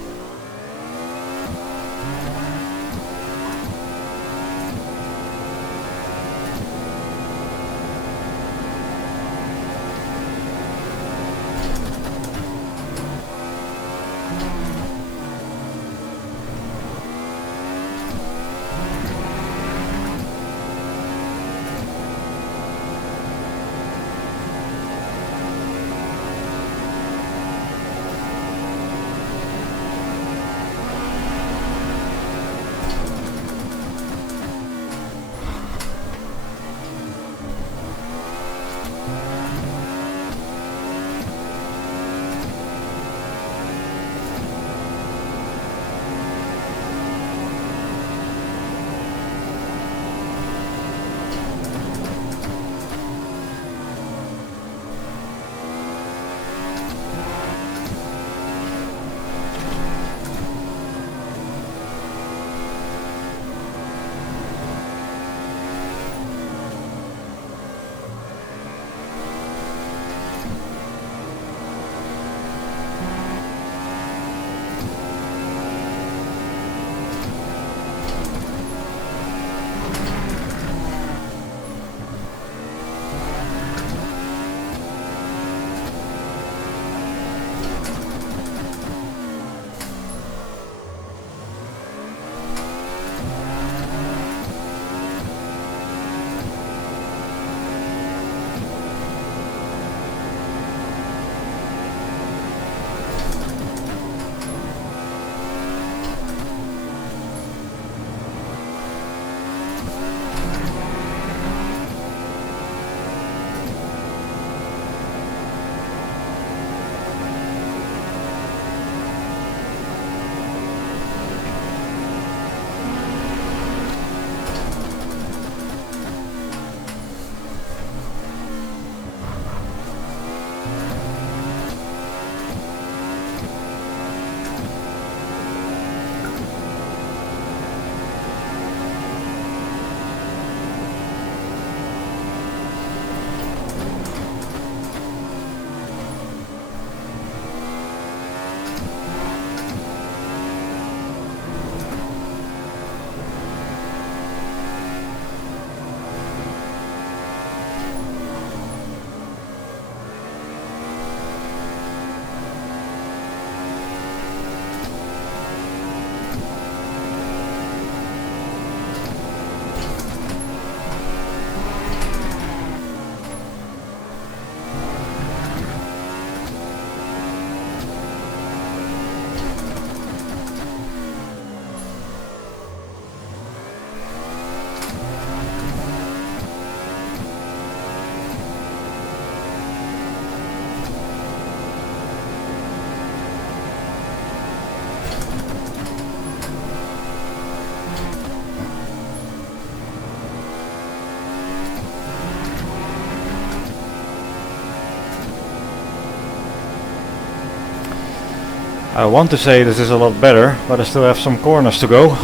I want to say this is a lot better, but I still have some corners to go.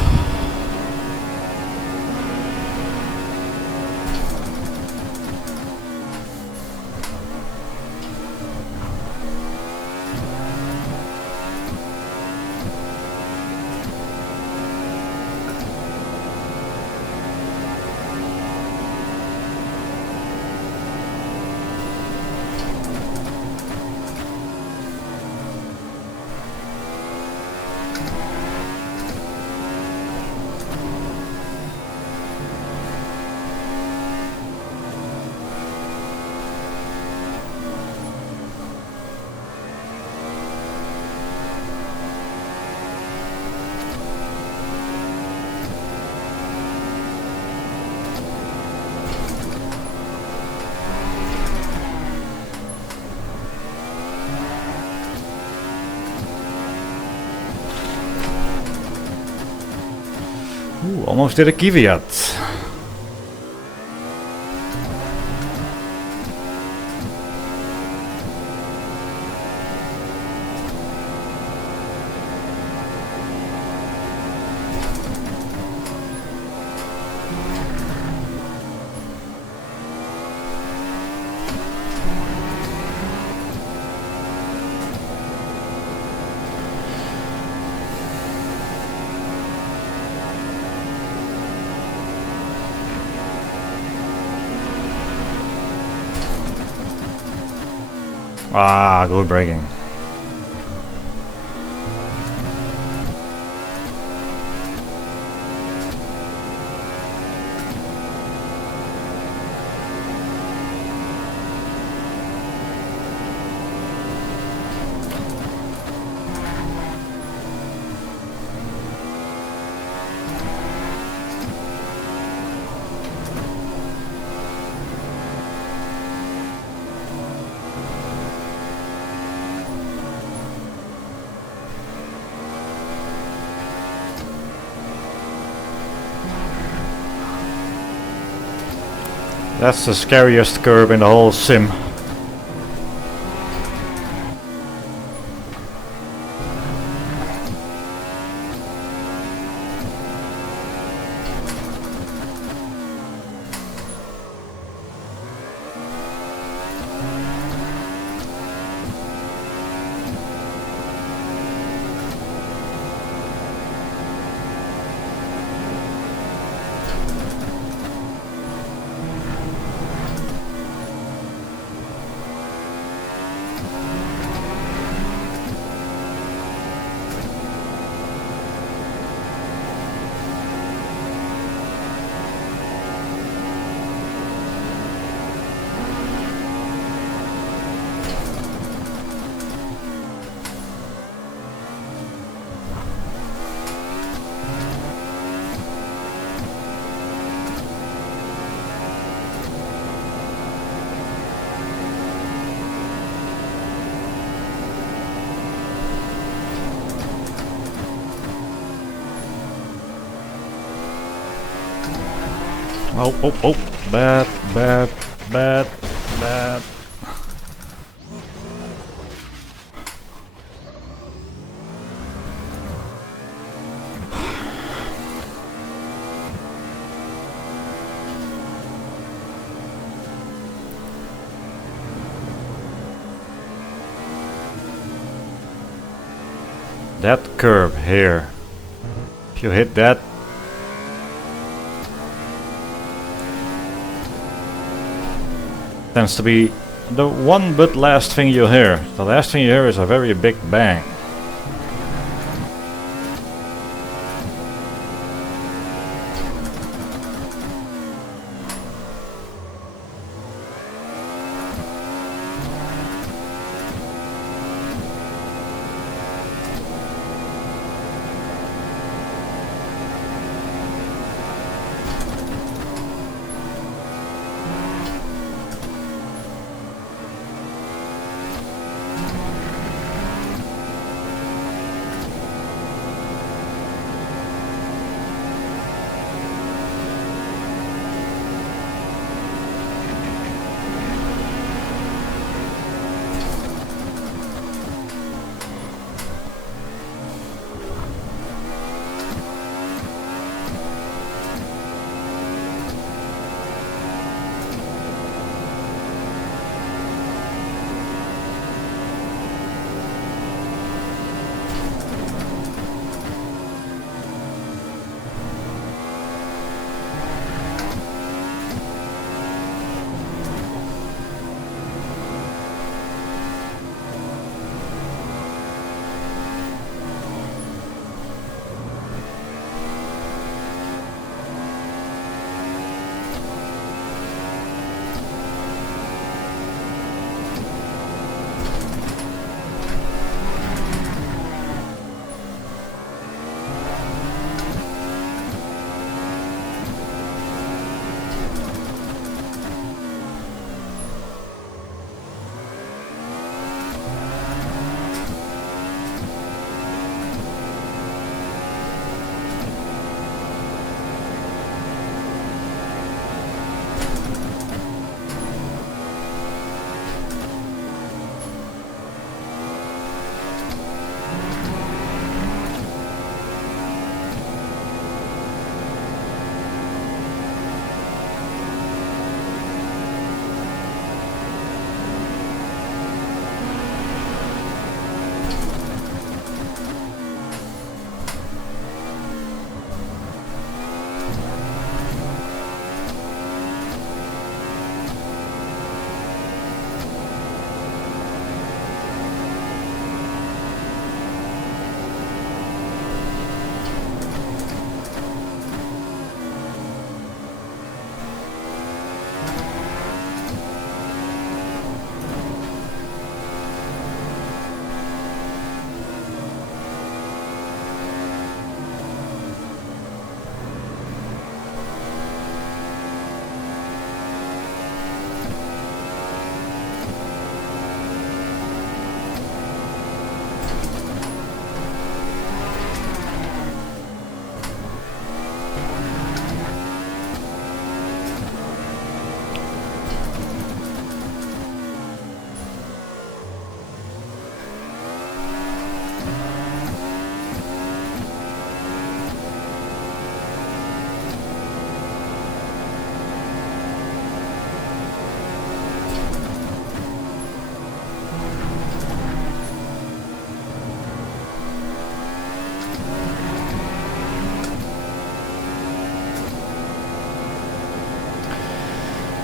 Ooh, almost did a Kvyat. Ah, good braking. That's the scariest curve in the whole sim. Oh, oh, oh, bad, bad, bad, bad. That curve here, if you hit that, tends to be the one but last thing you hear. The last thing you hear is a very big bang.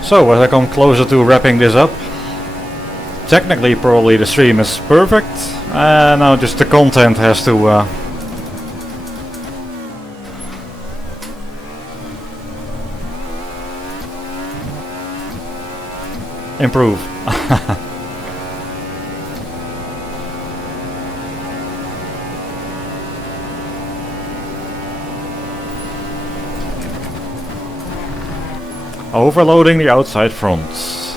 So as I come closer to wrapping this up, technically probably the stream is perfect, and now just the content has to improve. Overloading the outside fronts.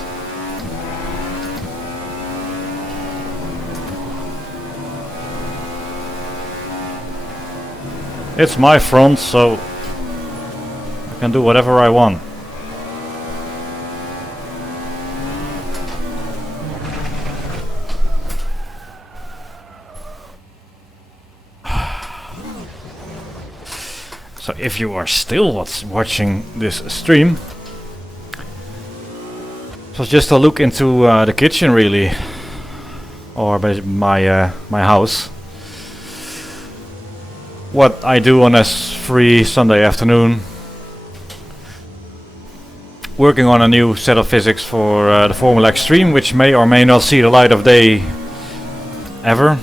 It's my front, so I can do whatever I want. So if you are still watching this stream, so just a look into the kitchen, really, or my my house. What I do on a free Sunday afternoon, working on a new set of physics for the Formula Extreme, which may or may not see the light of day ever.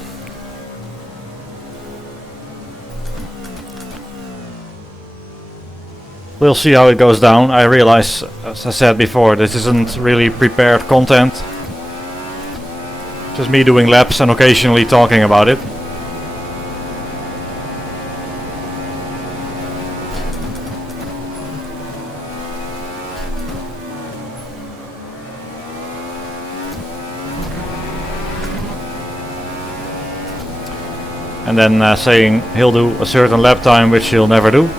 We'll see how it goes down. I realize, as I said before, this isn't really prepared content. Just me doing laps and occasionally talking about it. And then saying he'll do a certain lap time which he'll never do.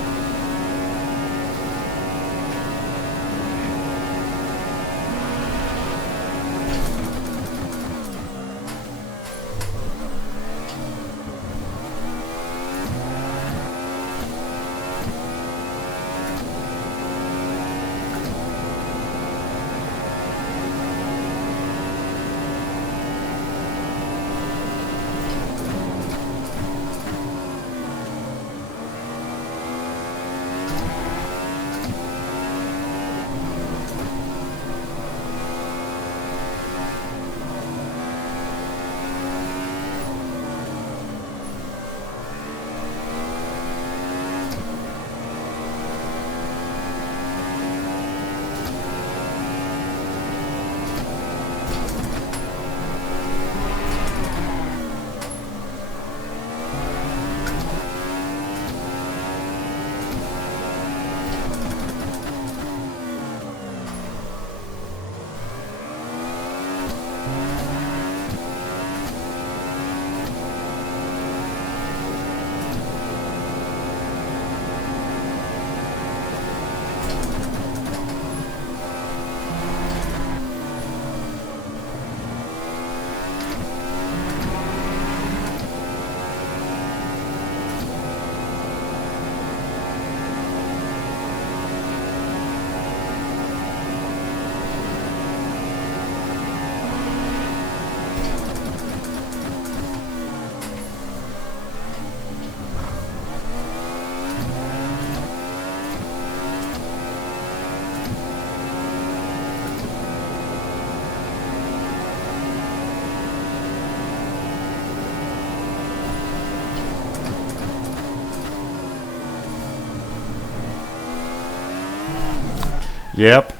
Yep.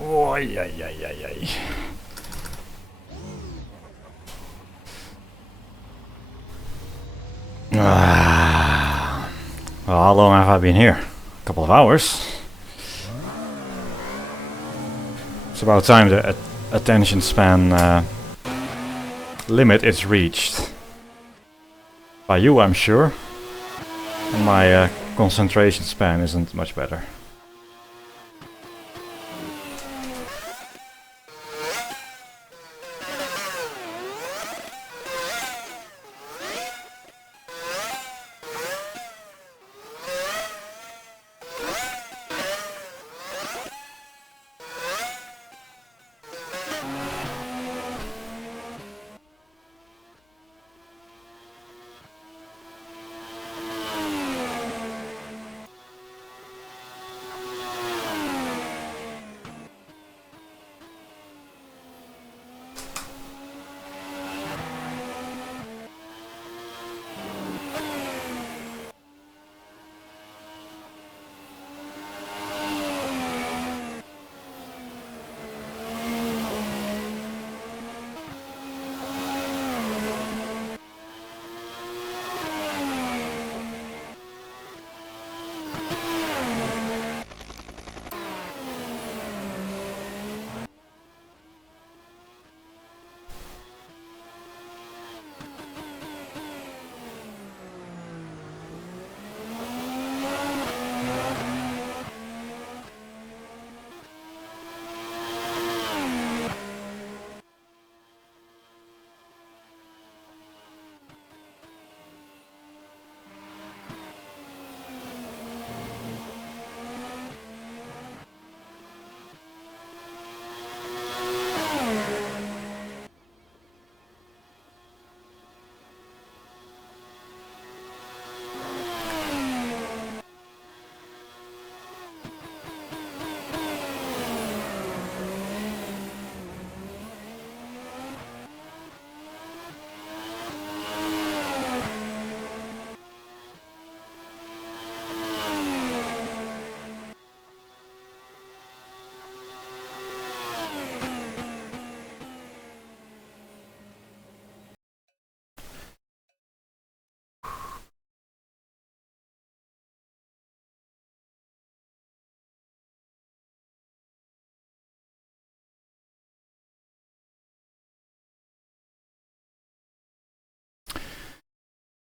Oy, ay, ay, ay, ay. Well, how long have I been here? A couple of hours. It's about time the attention span limit is reached. By you, I'm sure. And my concentration span isn't much better.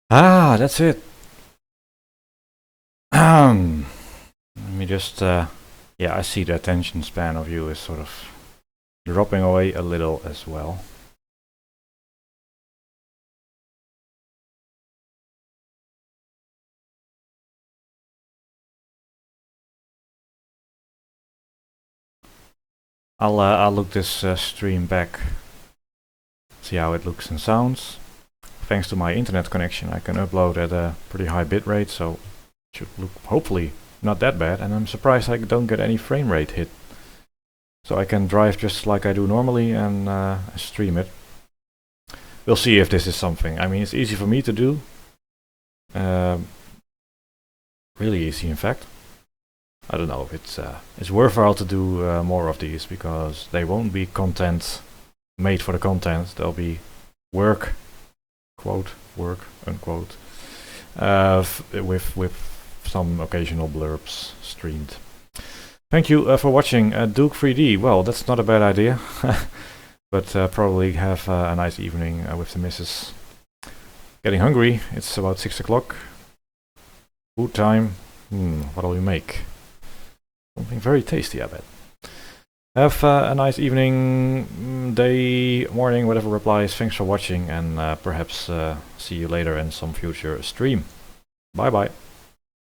Ah, that's it. Let me just, yeah, I see the attention span of you is sort of dropping away a little as well. I'll look this stream back, see how it looks and sounds. Thanks to my internet connection, I can upload at a pretty high bitrate, so it should look hopefully not that bad. And I'm surprised I don't get any frame rate hit. So I can drive just like I do normally and stream it. We'll see if this is something. I mean, it's easy for me to do. Really easy, in fact. I don't know if it's worthwhile to do more of these, because they won't be content made for the content. They'll be work, quote, work, unquote, with some occasional blurbs streamed. Thank you for watching Duke 3D. Well, that's not a bad idea, but probably have a nice evening with the missus. Getting hungry. It's about 6 o'clock. Food time. What'll we make? Something very tasty, I bet. Have a nice evening, day, morning, whatever replies. Thanks for watching, and perhaps see you later in some future stream. Bye bye.